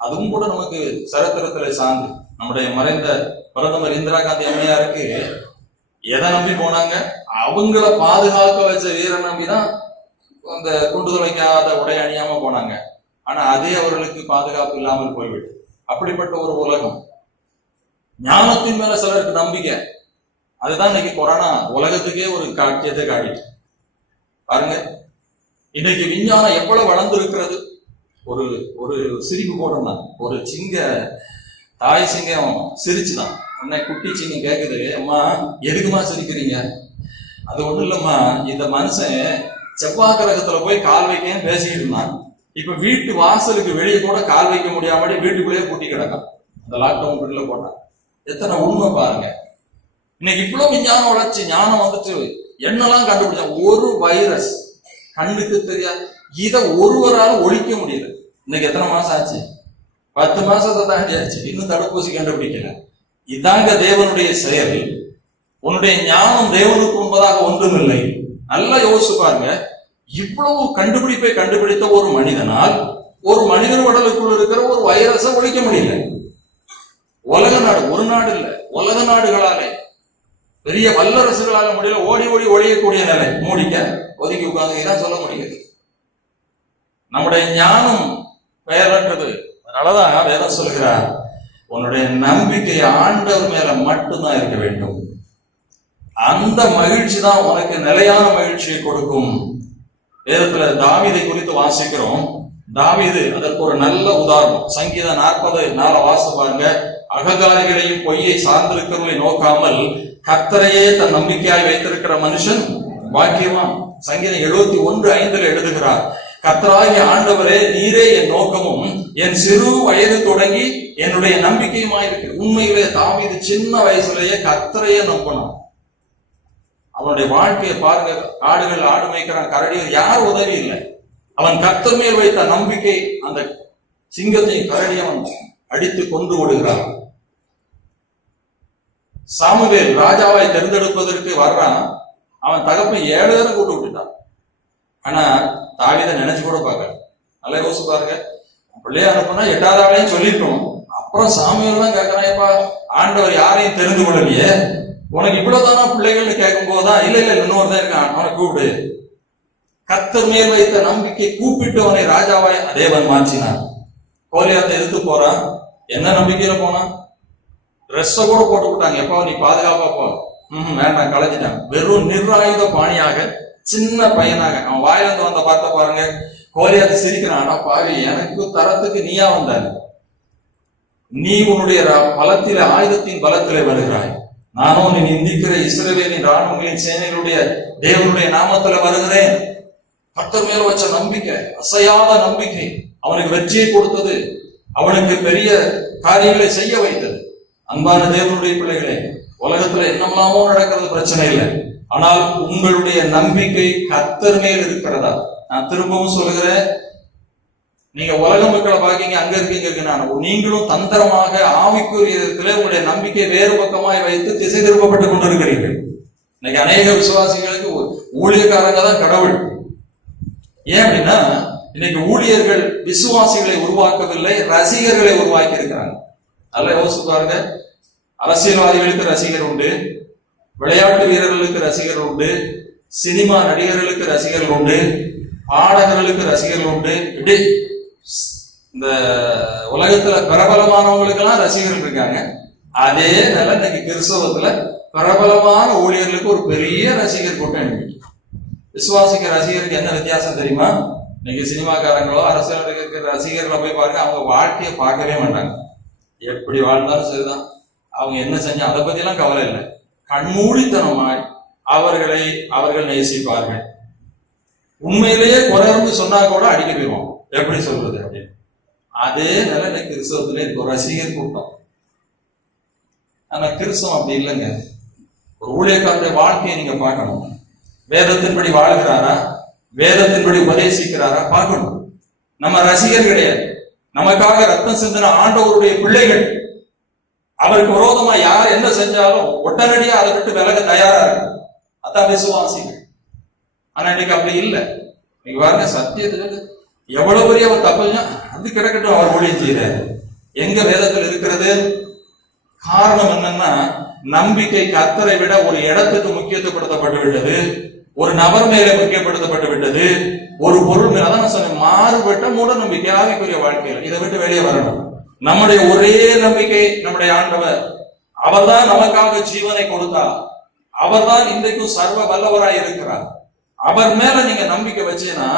அதுவும் கூட நமக்கு சரித்திரத்திலே சார்ந்து நம்முடைய மறைந்த பிரதமர் இந்திரா காந்தி அம்மையாருக்கு எதை நம்பி போனாங்க? அவங்கள பாதுகாக்க வச்ச வீரரை நம்பிதான் அந்த குண்டு துளைக்காத உடை அணியாம போனாங்க. ஆனா அதே அவர்களுக்கு பாதுகாப்பு இல்லாமல் போய்விட்டு, அப்படிப்பட்ட ஒரு உலகம். ஞானத்தின் மேல சிலருக்கு நம்பிக்கை. அதுதான் இன்னைக்கு கொரோனா உலகத்துக்கே ஒரு காட்சியத்தை காட்டிட்டு பாருங்க. இன்னைக்கு விஞ்ஞானம் எவ்வளவு வளர்ந்திருக்கிறது. ஒரு ஒரு சிரிப்பு போட்டோம்னா ஒரு தாய் சிங்கம் சிரிச்சுதான். உடனே குட்டி சிங்கம் கேக்குது, அம்மா எதுக்குமா சிரிக்கிறீங்க? அது ஒண்ணும் இல்லம்மா, இந்த மனுஷன் செவ்வாய் கிரகத்துல போய் கால் வைக்கன்னு பேசிக்கிட்டு இருந்தான். இப்ப வீட்டு வாசலுக்கு வெளியே கூட கால் வைக்க முடியாமடி வீட்டுக்குள்ளேயே பூட்டி கிடக்கும். அந்த லாக்டவுன் பீரியட்ல போட்டான். எத்தனை உண்மை பாருங்க. இன்னைக்கு இவ்வளவு விஞ்ஞானம் வளர்ச்சி, ஞானம் வந்துட்டு என்னெல்லாம் கண்டுபிடிச்சா. ஒரு வைரஸ் கண்ணுக்கு தெரியாது, இதை ஒருவரால் ஒழிக்க முடியல. இன்னைக்கு எத்தனை மாசம் ஆச்சு? 10 மாசத்தை தாண்டி ஆச்சு, இன்னும் தடுப்பூசி கண்டுபிடிக்கல. இதாங்க தேவனுடைய செயல். உன்னுடைய ஞானம் தேவனுக்கு முன்பதாக ஒன்றுமில்லை. நல்லா யோசிச்சு பாருங்க. இவ்வளவு கண்டுபிடிப்பை கண்டுபிடித்த ஒரு மனிதனால் ஒரு மனிதர் உடலுக்குள் இருக்கிற ஒரு வைரஸை ஒழிக்க முடியல. உலக நாடு, ஒரு நாடு இல்ல, உலக நாடுகளாலே, பெரிய வல்லரசுகளால முடியல. ஓடி ஓடி ஒழியக்கூடிய நிலை. மூடிக்க ஒதுக்கி உட்கார்ந்து இதான் சொல்ல முடியுது. நம்முடைய ஞானம் பெயரற்றது. அதனாலதான் வேதம் சொல்கிறார், உன்னுடைய நம்பிக்கை ஆண்டவர் மேல மட்டும்தான் இருக்க வேண்டும். அந்த மகிழ்ச்சி தான் உனக்கு நிலையான மகிழ்ச்சியை கொடுக்கும். வேதத்துல தாவீதை குறித்து வாசிக்கிறோம். தாவீது அதற்கு ஒரு நல்ல உதாரணம். சங்கீதம் 40:4 வாசித்து பாருங்க. அகங்காரிகளையும் பொய்யை சார்ந்திருக்கிறவர்களை நோக்காமல் கர்த்தரையே தன் நம்பிக்கையாய் வைத்திருக்கிற மனுஷன் பாக்கியவான். சங்கீதம் 71:5 எழுதுகிறார், கர்த்தராகிய ஆண்டவரே, நீரே என் நோக்கமும் என் சிறு வயது தொடங்கி என்னுடைய நம்பிக்கையுமாயிருக்கு. உண்மையிலே தாவீது சின்ன வயசுலேயே கர்த்தரையே நம்பணும். அவனுடைய வாழ்க்கையை பாருங்க. ஆடுகள் ஆடு மேய்க்கிறான், கரடிகள், யார் உதவி இல்லை. அவன் கர்த்தர் மேல் வைத்த நம்பிக்கை அந்த சிங்கத்தையும் கரடியவன் அடித்து கொன்று விடுகிறான். சாமுவேல் ராஜாவை தேர்ந்தெடுப்பதற்கு வர்றான். அவன் தகப்பன் 7 பேரும் கூட்டு விட்டுட்டான். ஆனா தாவீதை நினைச்சு கூட பார்க்கல. நல்லா யோசிச்சு பாருங்க. பிள்ளைய அனுப்புனா 8வது ஆளையும் சொல்லிருக்கணும். அப்புறம் சாமுவேல் தான் கேட்கறான், எப்பா ஆண்டவர் யாரையும் தெரிந்து கொள்ளலையே, உனக்கு இவ்வளவுதானா பிள்ளைகள்னு கேட்கும் போதுதான், இல்ல இல்ல இன்னொருதான் இருக்கான், அவனை கூப்பிடு. கர்த்தர் மேல் வைத்த நம்பிக்கை கூப்பிட்டு அவனை ராஜாவாய் தேவன் மாற்றினான். கோலியாத்தை எதிர்த்து போறான். என்ன நம்பிக்கையில போனான்? ட்ரெஸ்ஸ கூட போட்டு விட்டாங்க. எப்பா நீ பாதுகாப்பா போ. வேண்டாம், கலைஞ்சிட்டான். வெறும் நிர்ஆயுத பாணியாக சின்ன பையனாக அவன் வாயிலிருந்து வந்த பார்த்த பாருங்க. கோலியாத்தை சிரிக்கிறான், ஆனா பாவி, எனக்கு தரத்துக்கு நீயா வந்தாரு. நீ உன்னுடைய பலத்தில ஆயுதத்தின் பலத்திலே வருகிறாய். நானும் நீ நிந்திக்கிற இஸ்ரவேலின் ராணுவங்களின் சேனைகளுடைய தேவனுடைய நாமத்துல வருகிறேன். கர்த்தர் மேல வச்ச நம்பிக்கை, அசையாத நம்பிக்கை அவனுக்கு வெற்றியை கொடுத்தது. அவனுக்கு பெரிய காரியங்களை செய்ய வைத்தது. அன்பான தேவனுடைய பிள்ளைகளே, உலகத்துல என்னமெல்லாமோ நடக்கிறது, பிரச்சனை இல்லை. ஆனால் உங்களுடைய நம்பிக்கை கர்த்தர் மேல் இருக்கிறதா? நான் திரும்பவும் சொல்லுகிறேன், நீங்க உலக மக்களை பாக்கீங்க, அங்க இருக்கீங்க, நீங்களும் தந்திரமாக ஆவிக்குரியத்துல உங்களுடைய நம்பிக்கை வேறு பக்கமாய் வைத்து திசை திருப்பப்பட்டு கொண்டிருக்கிறீர்கள். இன்னைக்கு அநேக விசுவாசிகளுக்கு ஊழியக்காரங்க தான் கடவுள். ஏன் அப்படின்னா, இன்னைக்கு ஊழியர்கள் விசுவாசிகளை உருவாக்கவில்லை, ரசிகர்களை உருவாக்கி இருக்கிறாங்க. நல்லா யோசிச்சு பாருங்க. அரசியல்வாதிகளுக்கு ரசிகர் உண்டு, விளையாட்டு வீரர்களுக்கு ரசிகர் உண்டு, சினிமா நடிகர்களுக்கு ரசிகர்கள் உண்டு, பாடகர்களுக்கு ரசிகர்கள் உண்டு. இப்படி இந்த உலகத்துல பிரபலமானவங்களுக்கு எல்லாம் ரசிகர்கள் இருக்காங்க. அதே நிலை இன்னைக்கு கிறிஸ்தவத்துல பிரபலமான ஊழியர்களுக்கு ஒரு பெரிய ரசிகர் கூட்டம் இருக்கு. விசுவாசிக்க ரசிகருக்கு என்ன வித்தியாசம் தெரியுமா? இன்னைக்கு சினிமாக்காரங்களோ அரசியல் ரசிகர்களை போய் பாருங்க, அவங்க வாழ்க்கையை பார்க்கவே மாட்டாங்க. எப்படி வாழ்ந்தாலும் சரிதான், அவங்க என்ன செஞ்சா அதை பத்தி எல்லாம் கவலை இல்லை. கண்மூடித்தனமாய் அவர்கள் நேசிப்பார்கள். உண்மையிலேயே குறைந்து சொன்னா கூட அடிக்க போயிடுவோம். எப்படி சொல்றது அப்படின்னு. அதே நிலை கிறிஸ்தவத்துல ஒரு ரசிகர் கூட்டம். ஆனா கிறிஸ்தவம் அப்படி இல்லைங்க. ஒரு ஊழியக்காரருடைய வாழ்க்கையை நீங்க பார்க்கணும். வேதத்தின்படி வாழ்கிறாரா, வேதத்தின்படி உபதேசிக்கிறாரா பார்க்கணும். நம்ம ரசிகர் கிடையாது. நமக்காக ரத்தம் சிந்தின ஆண்டவருடைய பிள்ளைகள். அவருக்கு விரோதமா யார் என்ன செஞ்சாலும் உடனடியா அதை விட்டு விலக தயாரா இருக்கு. அதான் விசுவாசிகள். ஆனா இன்னைக்கு அப்படி இல்லை. நீங்க பாருங்க, சத்தியத்துக்கு எவ்வளவு பெரிய அவர் தப்புங்க, அது கிடக்கட்டும், அவர் ஊழியம் செய்யறாரு. எங்க வேதத்தில் இருக்கிறது? காரணம் என்னன்னா, நம்பிக்கை கர்த்தரை விட ஒரு இடத்துக்கு முக்கியத்துவப்படுத்தப்பட்டு விட்டது, ஒரு நபர் மேல முக்கியப்படுத்தப்பட்டு விட்டது, ஒரு பொருள் மேல. அதான் சொன்ன மாறுபட்ட மூட நம்பிக்கை ஆவிக்குரிய வாழ்க்கையில். இதை விட்டு வெளியே வரணும். நம்முடைய ஒரே நம்பிக்கை நம்முடைய ஆண்டவர். அவர்தான் நமக்காக ஜீவனை கொடுத்தார். அவர்தான் இன்றைக்கும் சர்வ வல்லவராய் இருக்கிறார். அவர் மேல நீங்க நம்பிக்கை வச்சீங்கன்னா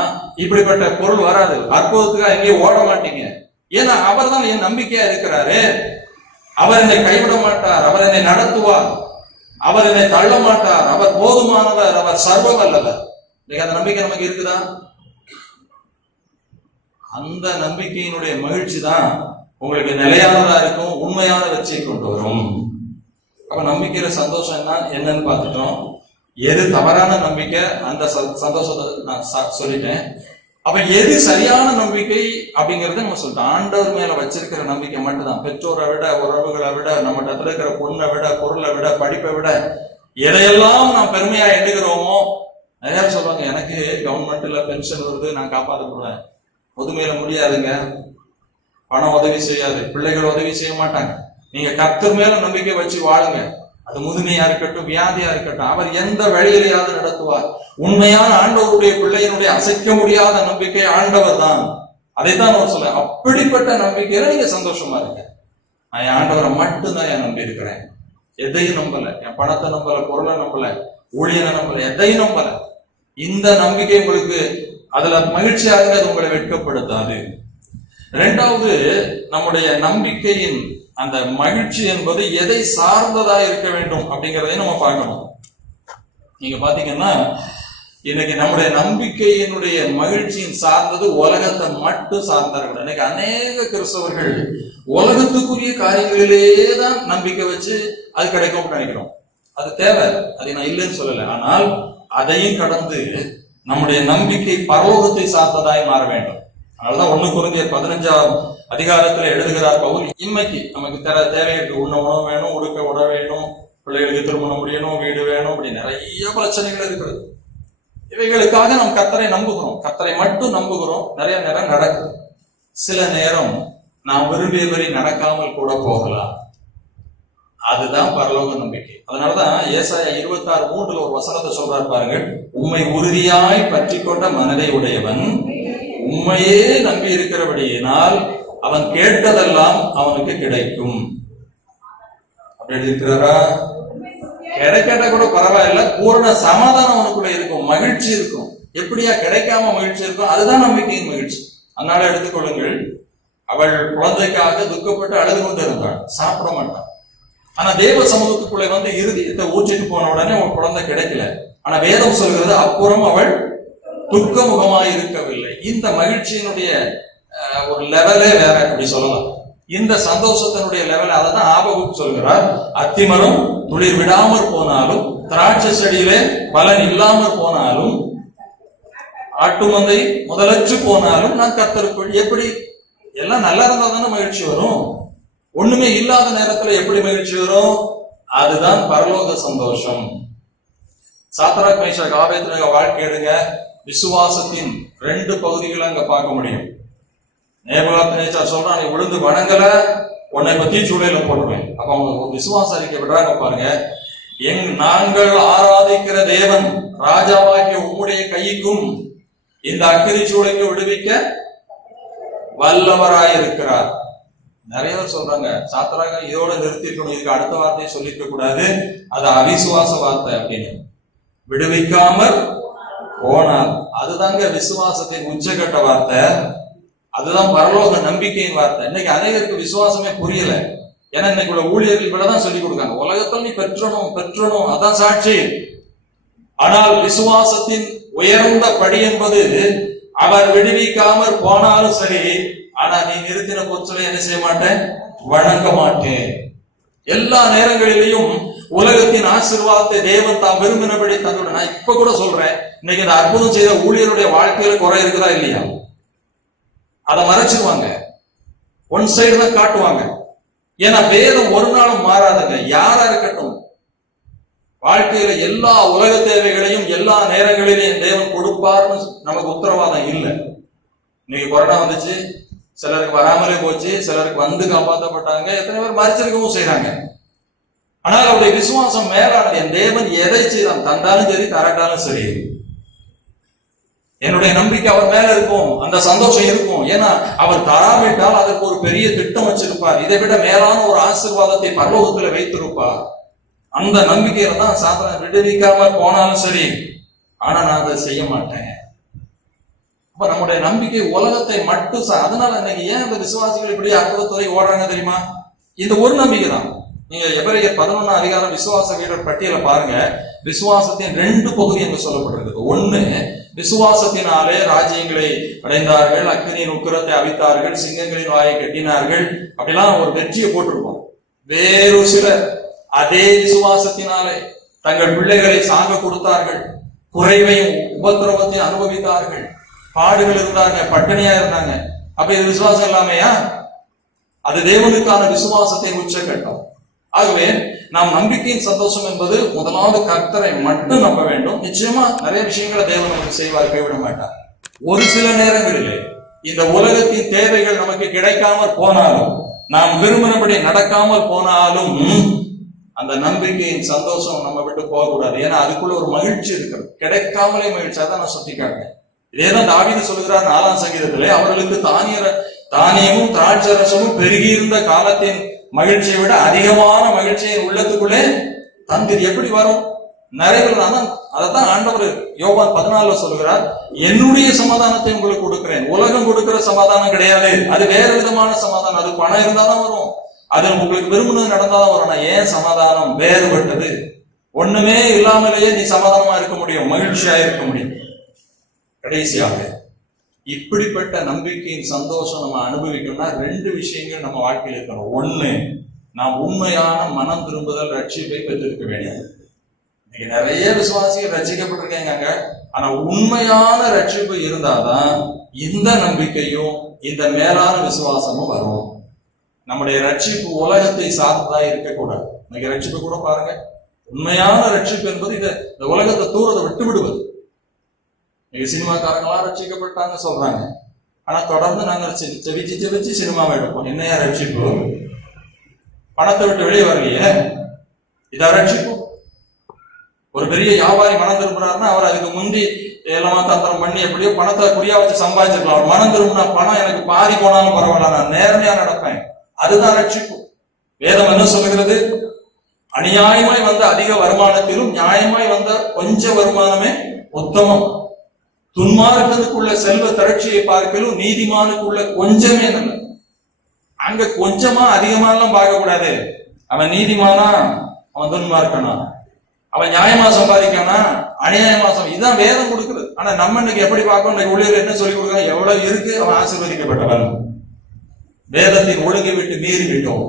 இப்படிப்பட்ட பொருள் வராது. அற்புதத்துக்காக எங்கேயும் ஓட மாட்டீங்க. ஏன்னா அவர் தான் என் நம்பிக்கையா இருக்கிறாரு. அவர் என்னை கைவிட மாட்டார். அவர் என்னை நடத்துவார். அவர் என்னை தள்ள மாட்டார். அவர் போதுமானவர். அவர் சர்வ வல்லவர். அந்த நம்பிக்கை நமக்கு இருக்குதா? அந்த நம்பிக்கையினுடைய மகிழ்ச்சி தான் உங்களுக்கு நிலையானதா இருக்கும், உண்மையான வெற்றியை கொண்டு வரும். அப்ப நம்பிக்கையில சந்தோஷம் என்னன்னு பார்த்துட்டோம். எது தவறான நம்பிக்கை, அந்த சந்தோஷத்தை நான் சொல்லிட்டேன். அப்ப எது சரியான நம்பிக்கை அப்படிங்கறத நம்ம சொல்லிட்டோம். ஆண்டவர் மேல வச்சிருக்கிற நம்பிக்கை மட்டும்தான். பெற்றோரை விட, உறவுகளை விட, நம்மகிட்ட இருக்கிற பொண்ணை விட, பொருளை விட, படிப்பை விட, எதையெல்லாம் நாம் பெருமையா எண்ணுகிறோமோ. நிறைய சொல்லுவாங்க, எனக்கு கவர்மெண்ட்ல பென்ஷன் வருது, நான் காப்பாற்றப்படுவேன். முதுமையில முடியாதுங்க, பணம் உதவி செய்யாது, பிள்ளைகள் உதவி செய்ய மாட்டாங்க. நீங்க கர்த்தர் மேல நம்பிக்கை வச்சு வாழுங்க. அது முதுமையா இருக்கட்டும், வியாதியா இருக்கட்டும், அவர் எந்த வழியிலையாவது நடத்துவார். உண்மையான ஆண்டவருடைய பிள்ளையினுடைய அசைக்க முடியாத நம்பிக்கை ஆண்டவர் தான். அதைத்தான் அவர் சொல்ல. அப்படிப்பட்ட நம்பிக்கையில நீங்க சந்தோஷமா இருங்க. நான் என் ஆண்டவரை மட்டும்தான் என் நம்பி இருக்கிறேன். எதையும் நம்பல, என் பணத்தை நம்பல, பொருளை நம்பல, ஊழியனை நம்பல, எதையும் நம்பல. இந்த நம்பிக்கை உங்களுக்கு அதுல மகிழ்ச்சியாக அது உங்களை வெட்கப்படுத்தாது. இரண்டாவது, நம்முடைய நம்பிக்கையின் அந்த மகிழ்ச்சி என்பது எதை சார்ந்ததா இருக்க வேண்டும் அப்படிங்கிறதையும் நம்ம பார்க்கணும். நீங்க பாத்தீங்கன்னா இன்னைக்கு நம்முடைய நம்பிக்கையினுடைய மகிழ்ச்சியின் சார்ந்தது உலகத்தை மட்டும் சார்ந்தார்கள். இன்னைக்கு அநேக கிறிஸ்தவர்கள் உலகத்துக்குரிய காரியங்களிலேதான் நம்பிக்கை வச்சு அது கிடைக்கும் நினைக்கிறோம். அது தேவை, அதை நான் இல்லைன்னு சொல்லல. ஆனால் அதையும் கடந்து நம்முடைய நம்பிக்கை பரலோகத்தை சார்ந்ததாய் மாற வேண்டும். அதனாலதான் 1 கொரிந்தியர் 15ஆம் அதிகாரத்துல எழுதுகிறார் பவுல், இன்மைக்கு நமக்கு தேவைக்கு உண்ண உணவு வேணும், உடுக்க உட வேணும், பிள்ளைகளுக்கு திருமணம் முடியணும், வீடு வேணும், அப்படி நிறைய பிரச்சனைகள் இருக்கிறது. இவைகளுக்காக நாம் கர்த்தரை நம்புகிறோம், கர்த்தரை மட்டும் நம்புகிறோம். நிறைய நேரம் நடக்குது. சில நேரம் நாம் விரும்பியபடி நடக்காமல் கூட போகலாம். அதுதான் பரலோக நம்பிக்கை. அதனாலதான் ஏசாயா 26:3 ஒரு வசனத்தை சொல்றார் பாருங்கள், உம்மை உறுதியாய் பற்றி கொண்ட மனதை உடையவன் உண்மையே நம்பி இருக்கிறபடியினால் அவன் கேட்டதெல்லாம் அவனுக்கு கிடைக்கும். அப்படி இருக்கிறாரா? கிடைக்காட்ட கூட பரவாயில்ல, பூர்ண சமாதானம் அவனுக்குள்ள இருக்கும், மகிழ்ச்சி இருக்கும். எப்படியா கிடைக்காம மகிழ்ச்சி இருக்கும்? அதுதான் நம்பிக்கையின் மகிழ்ச்சி. அதனால எடுத்துக்கொள்ளுங்கள், அவள் குழந்தைக்காக துக்கப்பட்டு அழுது கொண்டு இருந்தாள், சாப்பிட மாட்டாள். ஆனா தேவ சமூகத்துக்குள்ளே வந்து இருதயத்தை ஊற்றிட்டு போன உடனே அவள் குழந்தை கிடைக்கல. ஆனா வேதம் சொல்கிறது, அப்புறம் அவள் துக்க முகமாய் இருக்கவில்லை. இந்த மகிழ்ச்சியினுடைய ஒரு லெவலே வேற, அப்படி சொல்லலாம். இந்த சந்தோஷத்தினுடைய லெவல், அதான் ஆபகுக்கு சொல்கிறார், அத்திமரம் துளிர் விடாமற் போனாலும், திராட்சை செடியிலே பலன் இல்லாமற் போனாலும், ஆட்டு மந்தை முதலற்று போனாலும் நான் கர்த்தருக்குள். எப்படி எல்லாம் நல்லா இருந்தா தானே மகிழ்ச்சி வரும். ஒண்ணுமே இல்லாத நேரத்துல எப்படி மகிழ்ச்சி வரும்? அதுதான் பரலோக சந்தோஷம். சாத்ராக் மேஷாக் ஆபேத்நேகோ வாழ்க்கை எடுங்க, விசுவாசத்தின் 2 பகுதிகளை அங்க பார்க்க முடியும். நேபுகாத்நேச்சார் சொல்றான், நீ விழுந்து வணங்கல, உன்னை பத்தி சூழல போடுவேன். அப்ப அவங்க விசுவாச அறிக்கை விடுறாங்க பாருங்க, நாங்கள் ஆராதிக்கிற தேவன் ராஜாவாகிய உம்முடைய கைக்கும் இந்த அக்கினி சூளைக்கு விடுவிக்க வல்லவராயிருக்கிறார். நிறைய பேர் சொல்றாங்க சாத்திராக இதோட நிறுத்தி இருக்கணும், இதுக்கு அடுத்த வார்த்தையை சொல்லிக்க கூடாது, அது அவிசுவாச வார்த்தை அப்படின்னு. விடுவிக்காமல் போனால் அதுதாங்க விசுவாசத்தின் உச்சகட்ட வார்த்தை, அதுதான் பரலோக நம்பிக்கையின் வார்த்தை. இன்னைக்கு அநேகருக்கு விசுவாசமே புரியல. ஏன்னா இன்னைக்கு உள்ள ஊழியர்கள் இவ்வளவுதான் சொல்லி கொடுக்காங்க, உலகத்தில் நீ பெற்றணும் அதான் சாட்சி. ஆனால் விசுவாசத்தின் உயர்ந்த படி என்பது அவர் விடுவிக்காமற் போனாலும் சரி, ஆனா நீ நிறுத்தின பொருட்களை என்ன செய்ய மாட்டேன், வழங்க மாட்டேன். எல்லா நேரங்களிலேயும் உலகத்தின் ஆசீர்வாதத்தை தேவன் தாம் விரும்பினபடி தந்துட. நான் இப்ப கூட சொல்றேன், இன்னைக்கு இந்த அற்புதம் செய்த ஊழியருடைய வாழ்க்கையில குறை இருக்குதா இல்லையா? அதை மறைச்சிருவாங்க, ஒன் சைடு தான் காட்டுவாங்க. ஏன்னா வேதம் ஒரு நாளும் மாறாதுங்க. யாரா இருக்கட்டும், வாழ்க்கையில எல்லா உலக தேவைகளையும் எல்லா நேரங்களிலும் தேவன் கொடுப்பார்னு நமக்கு உத்தரவாதம் இல்லை. இன்னைக்கு கொரோனா வந்துச்சு, சிலருக்கு வராமலே போச்சு, சிலருக்கு வந்து காப்பாற்றப்பட்டாங்க, எத்தனை பேர் மறைச்சிருக்கவும் செய்யறாங்க. ஆனால் அவருடைய விசுவாசம் மேலானது. என் தேவன் எதை செய்தான், தந்தாலும் சரி தரட்டாலும் சரி, என்னுடைய நம்பிக்கை அவர் மேல இருக்கும், அந்த சந்தோஷம் இருக்கும். ஏன்னா அவர் தராவிட்டால் அதற்கு ஒரு பெரிய திட்டம் வச்சிருப்பார், இதை விட மேலான ஒரு ஆசீர்வாதத்தை பரலோகத்துல வைத்திருப்பார். அந்த நம்பிக்கையில தான் சாதாரண விடுவிக்காம போனாலும் சரி, ஆனா நான் அதை செய்ய மாட்டேன். அப்ப நம்முடைய நம்பிக்கை உலகத்தை மட்டும் அதனால இன்னைக்கு ஏன் இந்த விசுவாசிகள் இப்படி அற்புதத்துறை ஓடுறாங்க தெரியுமா? இந்த ஒரு நம்பிக்கை தான். நீங்க எபிரேயர் 11 அதிகாரம் விசுவாச வீரர் பட்டியலை பாருங்க. விசுவாசத்தின் 2 பகுதி என்று சொல்லப்பட்டிருக்கு. ஒண்ணு, விசுவாசத்தினாலே ராஜ்யங்களை அடைந்தார்கள், அக்கினியின் உக்கிரத்தை அவித்தார்கள், சிங்கங்களின் வாயை கட்டினார்கள், அப்படிலாம் ஒரு வெற்றியை போட்டிருக்கோம். வேறு சிலர் அதே விசுவாசத்தினாலே தங்கள் பிள்ளைகளை சாக கொடுத்தார்கள், குறைவையும் உபத்திரவத்தையும் அனுபவித்தார்கள், பாடுகள் இருந்தாங்க, பட்டினியா இருந்தாங்க. அப்ப இது விசுவாசம் இல்லாமையா? அது தேவனுக்கான விசுவாசத்தின் உச்சகட்டம். ஆகவே நாம் நம்பிக்கையின் சந்தோஷம் என்பது முதலாவது கர்த்தரை மட்டும் நம்ப வேண்டும். நிச்சயமா நிறைய விஷயங்களை தேவன் நமக்கு செய்வார், கைவிட மாட்டார். ஒரு சில நேரங்களிலே இந்த உலகத்தின் தேவைகள் நமக்கு கிடைக்காமல் போனாலும், நாம் விரும்பினபடி நடக்காமல் போனாலும், அந்த நம்பிக்கையின் சந்தோஷம் நம்ம விட்டு போகக்கூடாது. ஏன்னா அதுக்குள்ள ஒரு மகிழ்ச்சி இருக்கிறது. கிடைக்காமலே மகிழ்ச்சி. அதான் நான் சுட்டி காட்டுறேன். இதேதான் தாவீது சொல்கிறார் 4ஆம் சங்கீதத்திலே, அவர்களுக்கு தானியமும் திராட்சரசமும் பெருகியிருந்த காலத்தின் மகிழ்ச்சியை விட அதிகமான மகிழ்ச்சியை உள்ளத்துக்குள்ளே தந்தது. எப்படி வரும்? நிறைய. அதைத்தான் ஆண்டவர் யோவான் 14 சொல்கிறார், என்னுடைய சமாதானத்தை உங்களுக்கு கொடுக்கிறேன். உலகம் கொடுக்கிற சமாதானம் கிடையாது, அது வேற விதமான சமாதானம். அது பணம் இருந்தாதான் வரும், அது உங்களுக்கு விரும்பினது நடந்தாதான் வரும். ஆனா ஏன் சமாதானம் வேறுபட்டது? ஒண்ணுமே இல்லாமலேயே நீ சமாதானமா இருக்க முடியும், மகிழ்ச்சியா இருக்க முடியும். கடைசியாக இப்படிப்பட்ட நம்பிக்கையின் சந்தோஷம் நம்ம அனுபவிக்கணும்னா 2 விஷயங்கள் நம்ம வாழ்க்கையில் இருக்கணும். ஒண்ணு, நாம் உண்மையான மனம் திரும்புதல், ரட்சிப்பை பெற்றிருக்க வேண்டியது. இன்னைக்கு நிறைய விசுவாசிகள் ரட்சிக்கப்பட்டிருக்காங்க, ஆனா உண்மையான ரட்சிப்பு இருந்தாதான் இந்த நம்பிக்கையும் இந்த மேலான விசுவாசமும் வரும். நம்முடைய ரட்சிப்பு உலகத்தை சார்ந்ததா இருக்கக்கூடாது. இன்னைக்கு ரட்சிப்பு கூட பாருங்க, உண்மையான ரட்சிப்பு என்பது இந்த உலகத்தை தூரத்தை விட்டு விடுவது. சினிமாக்காரங்களா ரட்சிக்கப்பட்டாங்க சொல்றாங்க, ஆனா தொடர்ந்து நாங்கள் செவிச்சு சினிமாவை எடுப்போம். என்னையா ரட்சிப்பு? பணத்தை விட்டு வெளியே வரலையே, இதா ரட்சிப்பு? ஒரு பெரிய வியாபாரி மனம் திரும்பினார்னா அவர் அதுக்கு முந்தி எல்லாமா தந்திரம் பண்ணி எப்படியோ பணத்தை குறியா வச்சு சம்பாதிச்சிருக்கலாம். அவர் மனம் திரும்பினா பணம் எனக்கு பாதி போனாலும் பரவாயில்ல, நான் நேர்மையா நடப்பேன், அதுதான் ரட்சிப்பு. வேதம் என்ன சொல்லுகிறது? அநியாயமாய் வந்த அதிக வருமானத்திலும் நியாயமாய் வந்த கொஞ்ச வருமானமே உத்தமம். துன்மார்க்கனுக்குள்ள செல்வ திரட்சியை பார்க்கலும் நீதிமானுக்குள்ள கொஞ்சமே நல்ல. அங்க கொஞ்சமா அதிகமா எல்லாம் பார்க்க கூடாது. அவன் நீதிமானா, அவன் துன்மார்க்கனா, அவன் நியாயமா சம்பாதிக்கானா, அநியாயமா இதுதான் வேதம் கொடுக்குறது. ஆனா நம்ம இன்னைக்கு எப்படி பார்க்கணும்? இன்னைக்கு ஊழியர் என்ன சொல்லி கொடுக்குறாங்க? எவ்வளவு இருக்கு, அவன் ஆசீர்வதிக்கப்பட்டவன். வேதத்தின் ஒழுங்கை விட்டு மீறி விட்டோம்.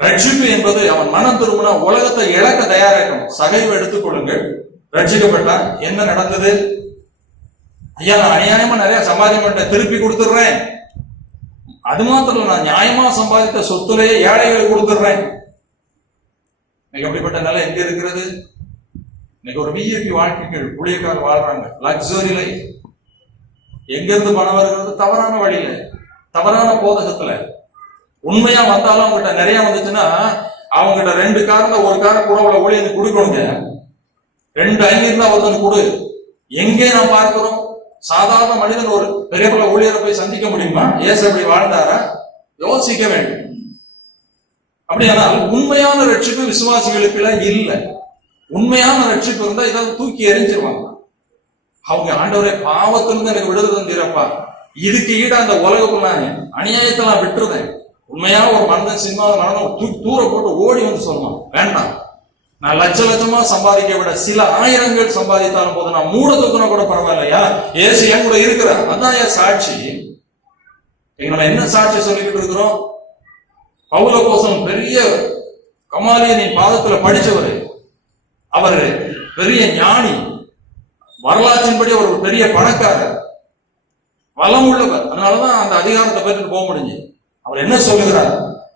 ரட்சிப்பு என்பது அவன் மனம் திரும்பினா உலகத்தை இழக்க தயாராக்கணும். சகைவு எடுத்துக் கொள்ளுங்கள். ரட்சிக்கப்பட்டா என்ன நடந்தது? ஐயா நான் அநியாயமா நிறைய சம்பாதிக்க திருப்பி கொடுத்துடுறேன், அது மாத்திரம் இல்ல, நான் நியாயமா சம்பாதித்த சொத்துலேயே ஏழைகளுக்கு கொடுத்துடுறேன். இன்னைக்கு அப்படிப்பட்ட நிலை எங்க இருக்கிறது? இன்னைக்கு ஒரு விஐபி வாழ்க்கைகள் ஊழியக்கார வாழ்றாங்க, லக்ஸரி லைஃப். எங்க இருந்து பணம் வருகிறது? தவறான வழியில, தவறான போதகத்துல. உண்மையா வந்தாலும் அவங்ககிட்ட நிறைய வந்துச்சுன்னா அவங்ககிட்ட 2 கார்ல ஒரு கார கூட உள்ள ஊழியனுக்கு கொடுக்கணுங்க. 2 5 இருந்தா ஒருத்தனுக்கு கொடு. எங்கே நாம் பார்க்கிறோம்? சாதாரண மனிதன் ஒரு பெரிய பல ஊழியரை போய் சந்திக்க முடியுமா? இயேசு அப்படி வாழ்ந்தாரா? யோசிக்க வேண்டும். அப்படியானால் உண்மையான ரட்சிப்பு விசுவாசிகளுக்கு இல்லை. உண்மையான ரட்சிப்பு இருந்தா இதாவது தூக்கி எரிஞ்சிருவாங்க. அவங்க ஆண்டவரை பாவத்திலிருந்து எனக்கு விடுதலை தந்தீரப்பா, இதுக்கு ஈடா அந்த உலகம் நான் அநியாயத்தை நான் விட்டுருதேன். உண்மையா ஒரு மனிதன் சினிமாவில் நடந்த தூக்கி தூர போட்டு ஓடி வந்து சொல்லுவான், வேண்டாம், நான் லட்ச லட்சமா சம்பாதிக்க விட சில ஆயிரங்கள் சம்பாதித்தாலும் போது நான் மூட தூக்கினா கூட பரவாயில்லையா, ஏசு என் கூட இருக்கிறார். அதான் என் சாட்சி. நம்ம என்ன சாட்சி சொல்லிக்கிட்டு இருக்கிறோம்? பவுலப்போஸ்தலன் பெரிய கமாலியனின் பாதத்துல படிச்சவர், அவர் பெரிய ஞானி, வரலாற்றின்படி அவர் ஒரு பெரிய பணக்காரர், வளம் உள்ளவர். அதனாலதான் அந்த அதிகாரத்தை பெற்று போக முடிஞ்சு. அவர் என்ன சொல்லுகிறார்?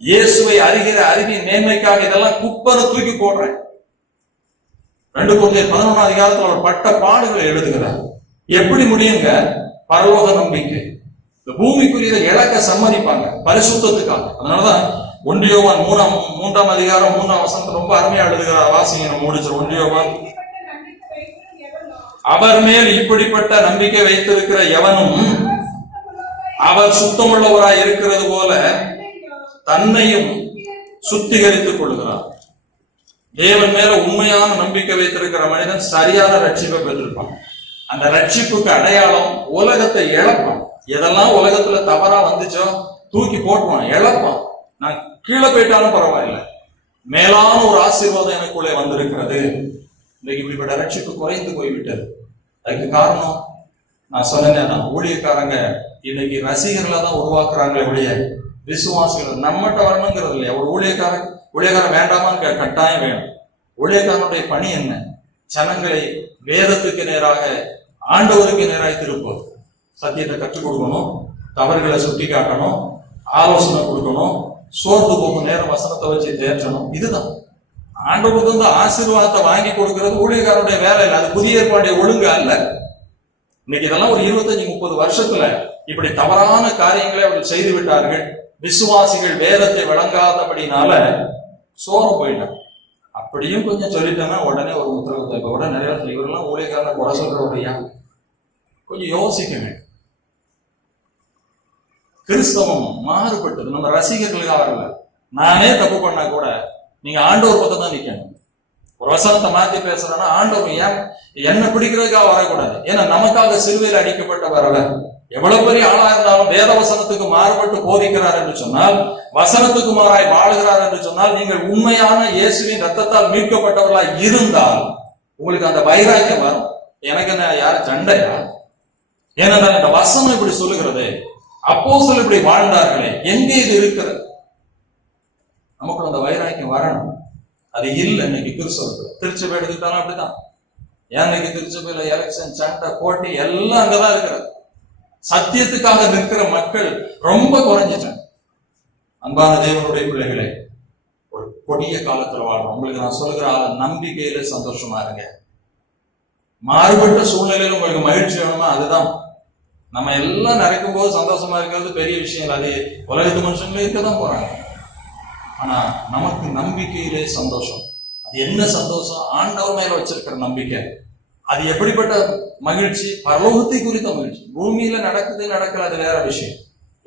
இயேசுவை அறிகிற அறிவின் மேன்மைக்காக இதெல்லாம் குப்பரை தூக்கி போடுறேன். 2 கொரிந்தியர் 11 அதிகாரத்தில் அவர் பட்ட பாடுகளை எழுதுகிறார். எப்படி முடியுங்க? பரலோக நம்பிக்கை. இந்த பூமிக்குரிய இழக்க சம்மதிப்பாங்க பரிசுத்தத்துக்காக. அதனாலதான் 1 யோவான் 3ஆம் அதிகாரம் 3ஆம் வசனத்தை ரொம்ப அருமையா எழுதுகிறார். வாசிங்க, நம்ம முடிச்சிடும். 1 யோவான், அவர் மேல் இப்படிப்பட்ட நம்பிக்கை வைத்திருக்கிற எவனும் அவர் சுத்தமுள்ளவராய் இருக்கிறது போல தன்னையும் சுத்திகரித்துக் கொள்கிறார். தேவன் மேல உண்மையான நம்பிக்கை வைத்திருக்கிற மனிதன் சரியான ரட்சிப்பை பெற்றிருப்பான். அந்த ரட்சிப்புக்கு அடையாளம் உலகத்தை இழப்பான். எதெல்லாம் உலகத்துல தவறா வந்துச்சோ தூக்கி போட்டுவான், இழப்பான். நான் கீழே போயிட்டாலும் பரவாயில்லை, மேலான ஒரு ஆசீர்வாதம் எனக்குள்ளே வந்திருக்கிறது. இன்னைக்கு இப்படிப்பட்ட ரட்சிப்பு குறைந்து போய்விட்டது. அதுக்கு காரணம் நான் சொன்னேன், ஊழியக்காரங்க இன்னைக்கு ரசிகர்களை தான் உருவாக்குறாங்களே ஒழிய விசுவாசிகள் நம்மகிட்ட வரணுங்கிறது இல்லையா. ஒரு ஊழியக்காரன் வேண்டாமான்னு கட்டாயம் வேணும். ஊழியக்காரனுடைய பணி என்ன? ஜனங்களை வேதத்துக்கு நேராக ஆண்டவருக்கு நேராக திருப்பது, சத்தியத்தை கற்றுக் கொடுக்கணும், தவறுகளை சுட்டி காட்டணும், ஆலோசனை கொடுக்கணும், சோர்ந்து போகும் நேரம் வசனத்தை வச்சு தேற்றணும். இதுதான் ஆண்டவருக்கு வந்து ஆசீர்வாதத்தை வாங்கி கொடுக்கிறது ஊழியக்காரனுடைய வேலை இல்லை. அது புதிய ஏற்பாடைய ஒழுங்கு அல்ல. இன்னைக்கு இதெல்லாம் ஒரு 25-30 வருஷத்துல இப்படி தவறான காரியங்களை அவர்கள் செய்து விட்டார்கள். விசுவாசிகள் வேதத்தை விளங்காதபடினால சோரம் போயிட்டாங்க. அப்படியும் கொஞ்சம் சொல்லிட்டேன்னா உடனே ஒரு உத்தரவு. இப்ப கூட நிறைய இவரெல்லாம் ஊழியக்காரனை குறை சொல்றவரையா, கொஞ்சம் யோசிக்க வேண்டும். கிறிஸ்தவம் மாறுபட்டது. நம்ம ரசிகர்களுக்காக வரல. நானே தப்பு பண்ணா கூட நீங்க ஆண்டவர் பக்கம் தான் நிக்கணும். ஒரு வசனத்தை மாத்தி பேசுறேன்னா ஆண்டவர் ஏன் என்ன பிடிக்கிறதுக்காக வரக்கூடாது. ஏன்னா நமக்காக சிலுவையில் அடிக்கப்பட்ட வரல. எவ்வளவு பெரிய ஆளா இருந்தாலும் வேத வசனத்துக்கு மாறுபட்டு போதிக்கிறார் என்று சொன்னால், வசனத்துக்கு மாறாய் வாழுகிறார் என்று சொன்னால், நீங்கள் உண்மையான இயேசுவின் ரத்தத்தால் மீட்கப்பட்டவர்களாய் இருந்தால் உங்களுக்கு அந்த வைராக்கியம் வரும். எனக்கு என்ன யார் சண்டையா? ஏனென்றால் இந்த வசனம் இப்படி சொல்லுகிறது, அப்போஸ்தலர் இப்படி வாழ்ந்தார்களே, எங்கே இது இருக்கிறது? நமக்கு அந்த வைராக்கியம் வரணும். அது இல்லை இன்னைக்கு கிறிஸ்தவர்கள். திருச்சபை எடுத்துக்கிட்டாலும் அப்படிதான். ஏன் இன்னைக்கு திருச்சபையில எலெக்ஷன், சண்டை, போட்டி எல்லாம் அங்கதான் இருக்கிறது. சத்தியத்துக்காக நிற்கிற மக்கள் ரொம்ப குறைஞ்சிட்டாங்க. அன்பான தேவனுடைய பிள்ளைகளே, ஒரு கொடிய காலத்துல வாழ்றோம். உங்களுக்கு நான் சொல்லுகிற நம்பிக்கையில சந்தோஷமா இருங்க. மாறுபட்ட சூழ்நிலையில உங்களுக்கு மகிழ்ச்சி வேணுமா? அதுதான். நம்ம எல்லாம் நடக்கும் போது சந்தோஷமா இருக்கிறது பெரிய விஷயம். அது உலகத்து மனுஷங்களே இருக்கதான் போறாங்க. ஆனா நமக்கு நம்பிக்கையிலே சந்தோஷம். அது என்ன சந்தோஷம்? ஆண்டவர் மேல வச்சிருக்கிற நம்பிக்கை. அது எப்படிப்பட்ட மகிழ்ச்சி? பரலோகத்தை குறித்த மகிழ்ச்சி. பூமியில நடக்கல, அது வேற விஷயம்.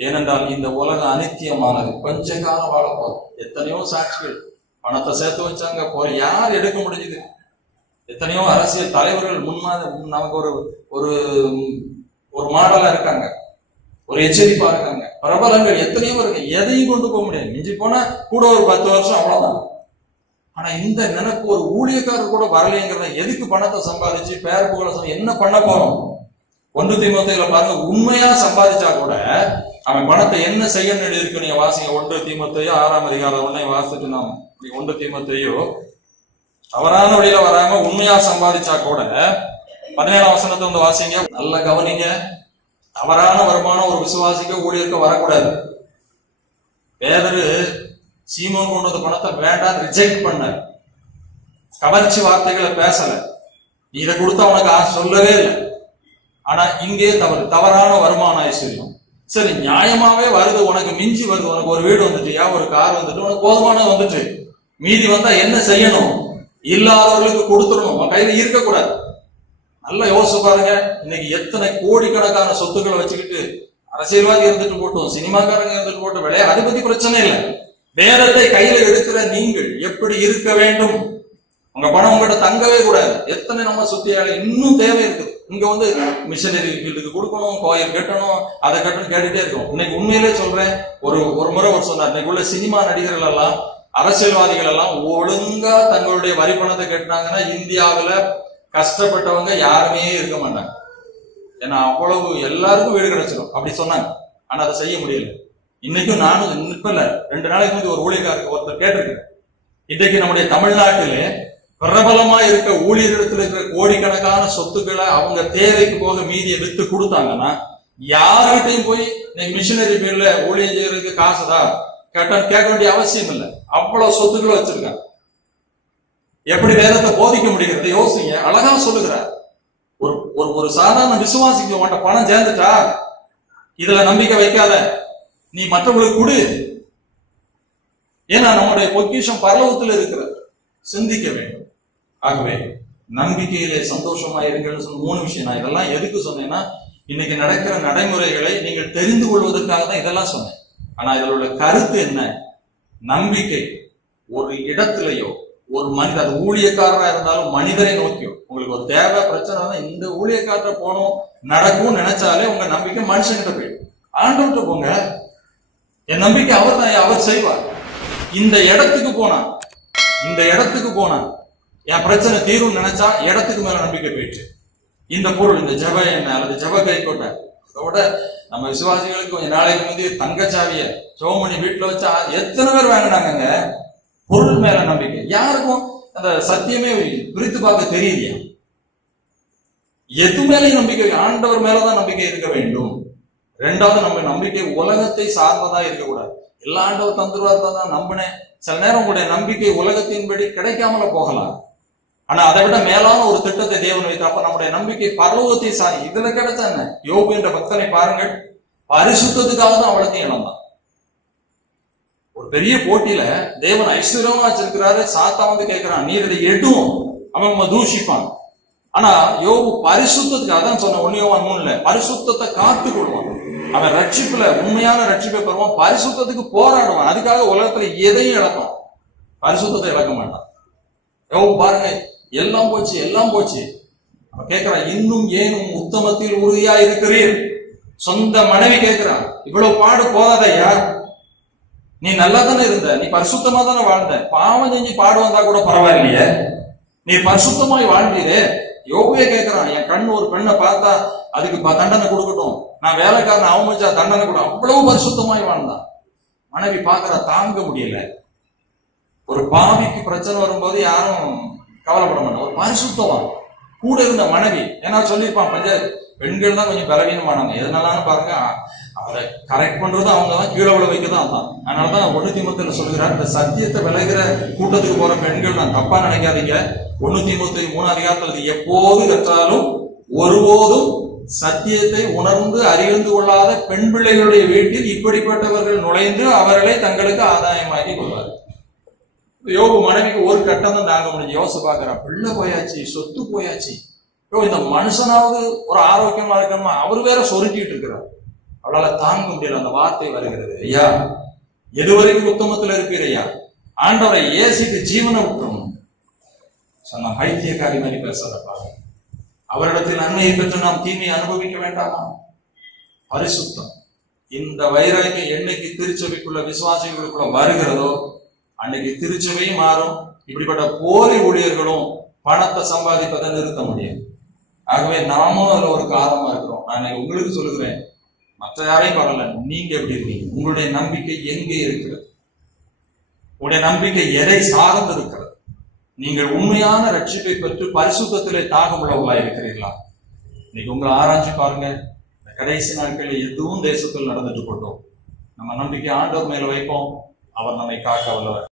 ஏனென்றால் இந்த உலகம் அனித்தியமானது, கொஞ்ச காலம் வாழப்போம். எத்தனையோ சாட்சிகள் பணத்தை சேர்த்து வச்சாங்க, போற யார் எடுக்க முடியுது? எத்தனையோ அரசியல் தலைவர்கள் நமக்கு ஒரு ஒரு மாடலா இருக்காங்க, ஒரு எச்சரிப்பா இருக்காங்க. பிரபலங்கள் எத்தனையோ இருக்கு, எதையும் கொண்டு போக முடியாது. மிஞ்சி போனா கூட ஒரு 10 வருஷம், அவ்வளவுதான். ஆனா இந்த நினைப்பு ஒரு ஊழியக்காரர் கூட வரலைங்கிறத. எதுக்கு பணத்தை சம்பாதிச்சு பேர் புகழ என்ன பண்ண போறோம்? 1 தீமோத்தேயுல பாருங்க, உண்மையா சம்பாதிச்சா கூட அவன் பணத்தை என்ன செய்யணும்னு எழுதியிருக்கு. நீங்க வாசிங்க 1 தீமோத்தேயு 6ஆம் அதிகாரம் 1 வாசிட்டு நாம் 1 தீமோத்தேயு தவறான வழியில வராம உண்மையா சம்பாதிச்சா கூட 17ஆம் வசனத்தை வந்து வாசிங்க, நல்ல கவனிங்க. தவறான வருமானம் ஒரு விசுவாசிக்க ஊழியருக்கு வரக்கூடாது. பேதரு சீமோன் கொண்டு வந்த பணத்தை வேண்டாம் ரிஜெக்ட் பண்ண, கவர்ச்சி வார்த்தைகளை பேசல, இதை கொடுத்தா உனக்கு சொல்லவே இல்லை. ஆனா இங்கே தவறான வருமான ஐஸ்வர்யம். சரி, நியாயமாவே வருது, உனக்கு மிஞ்சி வருது, உனக்கு ஒரு வீடு வந்துட்டியா, ஒரு கார் வந்துட்டு, உனக்கு போதுமானது வந்துட்டு, மீதி வந்தா என்ன செய்யணும்? இல்லாதவர்களுக்கு கொடுத்துடணும், உன் கையில இருக்கக்கூடாது. நல்லா யோசிச்சு பாருங்க. இன்னைக்கு எத்தனை கோடிக்கணக்கான சொத்துக்களை வச்சுக்கிட்டு அரசியல்வாதி இருந்துட்டு போட்டோம், சினிமாக்காரங்க இருந்துட்டு போட்டோம், விளையாட அதை பத்தி பிரச்சனை இல்லை. வேதத்தை கையில எடுக்கிற நீங்கள் எப்படி இருக்க வேண்டும்? உங்க பணம் உங்ககிட்ட தங்கவே கூடாது. எத்தனை நம்ம சுத்தியால இன்னும் தேவை இருக்குது. இங்க வந்து மிஷனரி ஃபீல்டுக்கு கொடுக்கணும், கோயில் கட்டணும், அதை கட்டணும் கேட்டுட்டே இருக்கும். இன்னைக்கு உண்மையிலே சொல்றேன், ஒரு முறை ஒரு சொன்னார், இன்னைக்கு உள்ள சினிமா நடிகர்கள் எல்லாம் அரசியல்வாதிகள் எல்லாம் ஒழுங்கா தங்களுடைய வரி பணத்தை கட்டினாங்கன்னா இந்தியாவில கஷ்டப்பட்டவங்க யாருமே இருக்க மாட்டாங்க. ஏன்னா அவ்வளவு எல்லாருக்கும் வீடு கிடைச்சிடும் அப்படி சொன்னாங்க. ஆனா அதை செய்ய முடியல. இன்னைக்கும் நானும் நிற்பல. 2 நாளைக்கு முந்தைய ஒரு ஊழியக்காரருக்கு ஒருத்தர் கேட்டிருக்கேன், இன்றைக்கு நம்முடைய தமிழ்நாட்டிலே பிரபலமா இருக்க ஊழியர்களிடத்தில் இருக்கிற கோடிக்கணக்கான சொத்துக்களை அவங்க தேவைக்கு போக மீதியை வித்து கொடுத்தாங்கன்னா யார்கிட்டையும் போய் இன்னைக்கு மிஷினரி பேர்ல ஊழியம் செய்யறதுக்கு காசுதான் கேட்க வேண்டிய அவசியம் இல்லை. அவ்வளவு சொத்துக்களை வச்சிருக்காங்க. எப்படி வேதத்தை போதிக்க முடிகிறது யோசிங்க. அழகா சொல்லுகிறார். ஒரு சாதாரண விசுவாசிக்கு உன்ட்ட பணம் சேர்ந்துட்டா இதுல நம்பிக்கை வைக்காத, நீ மற்றவங்களுக்கு கொடு. ஏன்னா நம்முடைய பொக்கிஷம் பரலோகத்தில் இருக்கிறது. சிந்திக்க வேண்டும். ஆகவே நம்பிக்கையிலே சந்தோஷமா இருங்கன்னு சொன்ன 3 விஷயம். நான் இதெல்லாம் எதுக்கு சொன்னேன்னா, இன்னைக்கு நடக்கிற நடைமுறைகளை நீங்கள் தெரிந்து கொள்வதற்காக தான் இதெல்லாம் சொன்னேன். ஆனா இதோட உள்ள கருத்து என்ன? நம்பிக்கை ஒரு இடத்திலேயோ ஒரு மனிதர், அது ஊழியக்காரனா இருந்தாலும் மனிதரை நோக்கியோ, உங்களுக்கு ஒரு தேவை பிரச்சனை இந்த ஊழியக்காரரை போனோம் நடக்கும் நினைச்சாலே உங்க நம்பிக்கை மனுஷங்கிட்ட போயிடும். ஆண்டவர்கிட்ட போங்க, என் நம்பிக்கை அவர் தான், அவர் செய்வார். இந்த இடத்துக்கு போனா என் பிரச்சனை தீரும் நினைச்சா இடத்துக்கு மேல நம்பிக்கை போயிடுச்சு. இந்த பொருள், இந்த ஜப எண்ணெய் அல்லது ஜப கைக்கோட்டை, அதோட நம்ம விசுவாசிகளுக்கு கொஞ்சம் நாளைக்கு முந்தைய தங்கச்சாவிய சோமணி வீட்டுல வச்சா எத்தனை பேர் வாங்கினாங்க. பொருள் மேல நம்பிக்கை. யாருக்கும் அந்த சத்தியமே பிரித்து பார்க்க தெரியலையா? எது மேலேயும் நம்பிக்கை, ஆண்டவர் மேலதான் நம்பிக்கை இருக்க வேண்டும். 2வது, நம்ம நம்பிக்கை உலகத்தை சார்ந்ததா இருக்கக்கூடாது. எல்லா ஆண்டவர் தந்துருவார் தான் நம்பினேன். சில நேரம் உங்களுடைய நம்பிக்கை உலகத்தின்படி கிடைக்காமல போகலாம். ஆனா அதை விட மேலான ஒரு திட்டத்தை தேவன் வைத்து, அப்ப நம்முடைய நம்பிக்கை பரலோகத்தை சாரி. இதுல கிடைச்சா என்ன? யோபு என்ற பக்தனை பாருங்கள், பரிசுத்தத்துக்காக தான் அவளத்தையும் இழந்தான். ஒரு பெரிய போட்டியில தேவன் ஐஸ்வர்யமா வச்சிருக்கிறாரு. சாத்தா வந்து கேட்கிறான், நீர் இதை எடும், அவன் தூஷிப்பான். ஆனா யோபு பரிசுத்தத்துக்காக தான் சொன்ன 1 யோவான் 3 பரிசுத்தத்தை காத்து கொள்வான். அவன் ரட்சிப்புல உண்மையான ரட்சிப்பை பெறுவான். பரிசுத்தத்துக்கு போராடுவான். அதுக்காக உலகத்துல எதையும் இழப்பான், பரிசுத்தத்தை இழக்க மாட்டான். யோபு பாருங்க, எல்லாம் போச்சு. அவன் கேட்கிறான், இன்னும் ஏனும் உத்தமத்தில் உறுதியா இருக்கிறீர்? சொந்த மனைவி கேட்கிறான், இவ்வளவு பாடு போதாதையா? நீ நல்லா தானே இருந்த, நீ பரிசுத்தமா தானே வாழ்ந்த, பாவம் செஞ்சு பாடு வந்தா கூட பரவாயில்லையே, நீ பரிசுத்தமாய் வாழ்ந்தீரே. யோபுவே கேட்கிறான், என் கண் ஒரு பெண்ணை பார்த்தா அதுக்கு தண்டனை கொடுக்கட்டும், நான் வேலைக்காரன் அவமதிச்சா தண்டனை கொடு. அவ்வளவு பரிசுத்தமாய் வாழ்ந்தான். மனைவி பாக்குற தாங்க முடியல. ஒரு பாவிக்கு பிரச்சனை வரும்போது யாரும் கவலைப்பட மாட்டாங்க. ஒரு பரிசுத்தவான் கூட இருந்த மனைவி, ஏன்னா சொல்லியிருப்பான் பஞ்சாயத்து பெண்கள் தான் கொஞ்சம் பலவீனமானாங்க. எதனாலும் பாருங்க, அவரை கரெக்ட் பண்றது அவங்க தான், கீழே விழ வைக்கதான் தான். அதனாலதான் 1 தீமோத்தேயுல சொல்லுகிறார், இந்த சத்தியத்தை விளைகிற கூட்டத்துக்கு போற பெண்கள், நான் தப்பா நினைக்காதீங்க, 1 தீமோத்தேயு 3 அதிகாரத்தில் எப்போது கற்றாலும் ஒருபோதும் சத்தியத்தை உணர்ந்து அறிந்து கொள்ளாத பெண் பிள்ளைகளுடைய வீட்டில் இப்படிப்பட்டவர்கள் நுழைந்து அவர்களை தங்களுக்கு ஆதாயமாக்கி கொள்வார்கள். யோபு மனைவிக்கு ஒரு கட்டம் தான் தாங்க முடிஞ்சு. யோசிச்சு பாக்குறா, பிள்ளை போயாச்சு, சொத்து போயாச்சு, இந்த மனுஷனாவது ஒரு ஆரோக்கியமா இருக்கணுமா, அவர் வேற சொருக்கிட்டு இருக்கிறார். அவளால தாங்க முடியல. அந்த வார்த்தை வருகிறது, ஐயா எதுவரைக்கும் உத்தமத்துல இருப்பீர் ஐயா, ஆண்டவரை ஏசிட்டு ஜீவனை விட்டுறணும் சொன்ன. பைத்தியக்காரி மாதிரி பேசாதப்பா. அவரிடத்தில் நன்மையை பெற்று நாம் தீமையை அனுபவிக்க வேண்டாமா? பரிசுத்தம். இந்த வைராக்கியம் என்னைக்கு திருச்சபைக்குள்ள விசுவாசிகளுக்குள்ள வருகிறதோ அன்னைக்கு திருச்சபையும் மாறும். இப்படிப்பட்ட போலி ஊழியர்களும் பணத்தை சம்பாதிப்பதை நிறுத்த முடியும். ஆகவே நாமும் அதுல ஒரு காரணமா இருக்கிறோம். நான் உங்களுக்கு சொல்லுகிறேன், மற்ற யாரையும் பரவாயில்ல, நீங்க எப்படி இருக்கீங்க? உங்களுடைய நம்பிக்கை எங்கே இருக்கிறது? உங்களுடைய நம்பிக்கை எதை சார்ந்து இருக்கிறது? நீங்கள் உண்மையான ரட்சிப்பை பெற்று பரிசுத்தத்திலே தாகம் உள்ளவர்களா இருக்கிறீர்களா? இன்னைக்கு உங்களை ஆராய்ச்சி பாருங்க. இந்த கடைசி நாட்களில் எதுவும் தேசத்தில் நடந்துட்டு போட்டோம். நம்ம நம்பிக்கை ஆண்டவர் மேல வைப்போம். அவர் நம்மை காக்க வல்லவர்.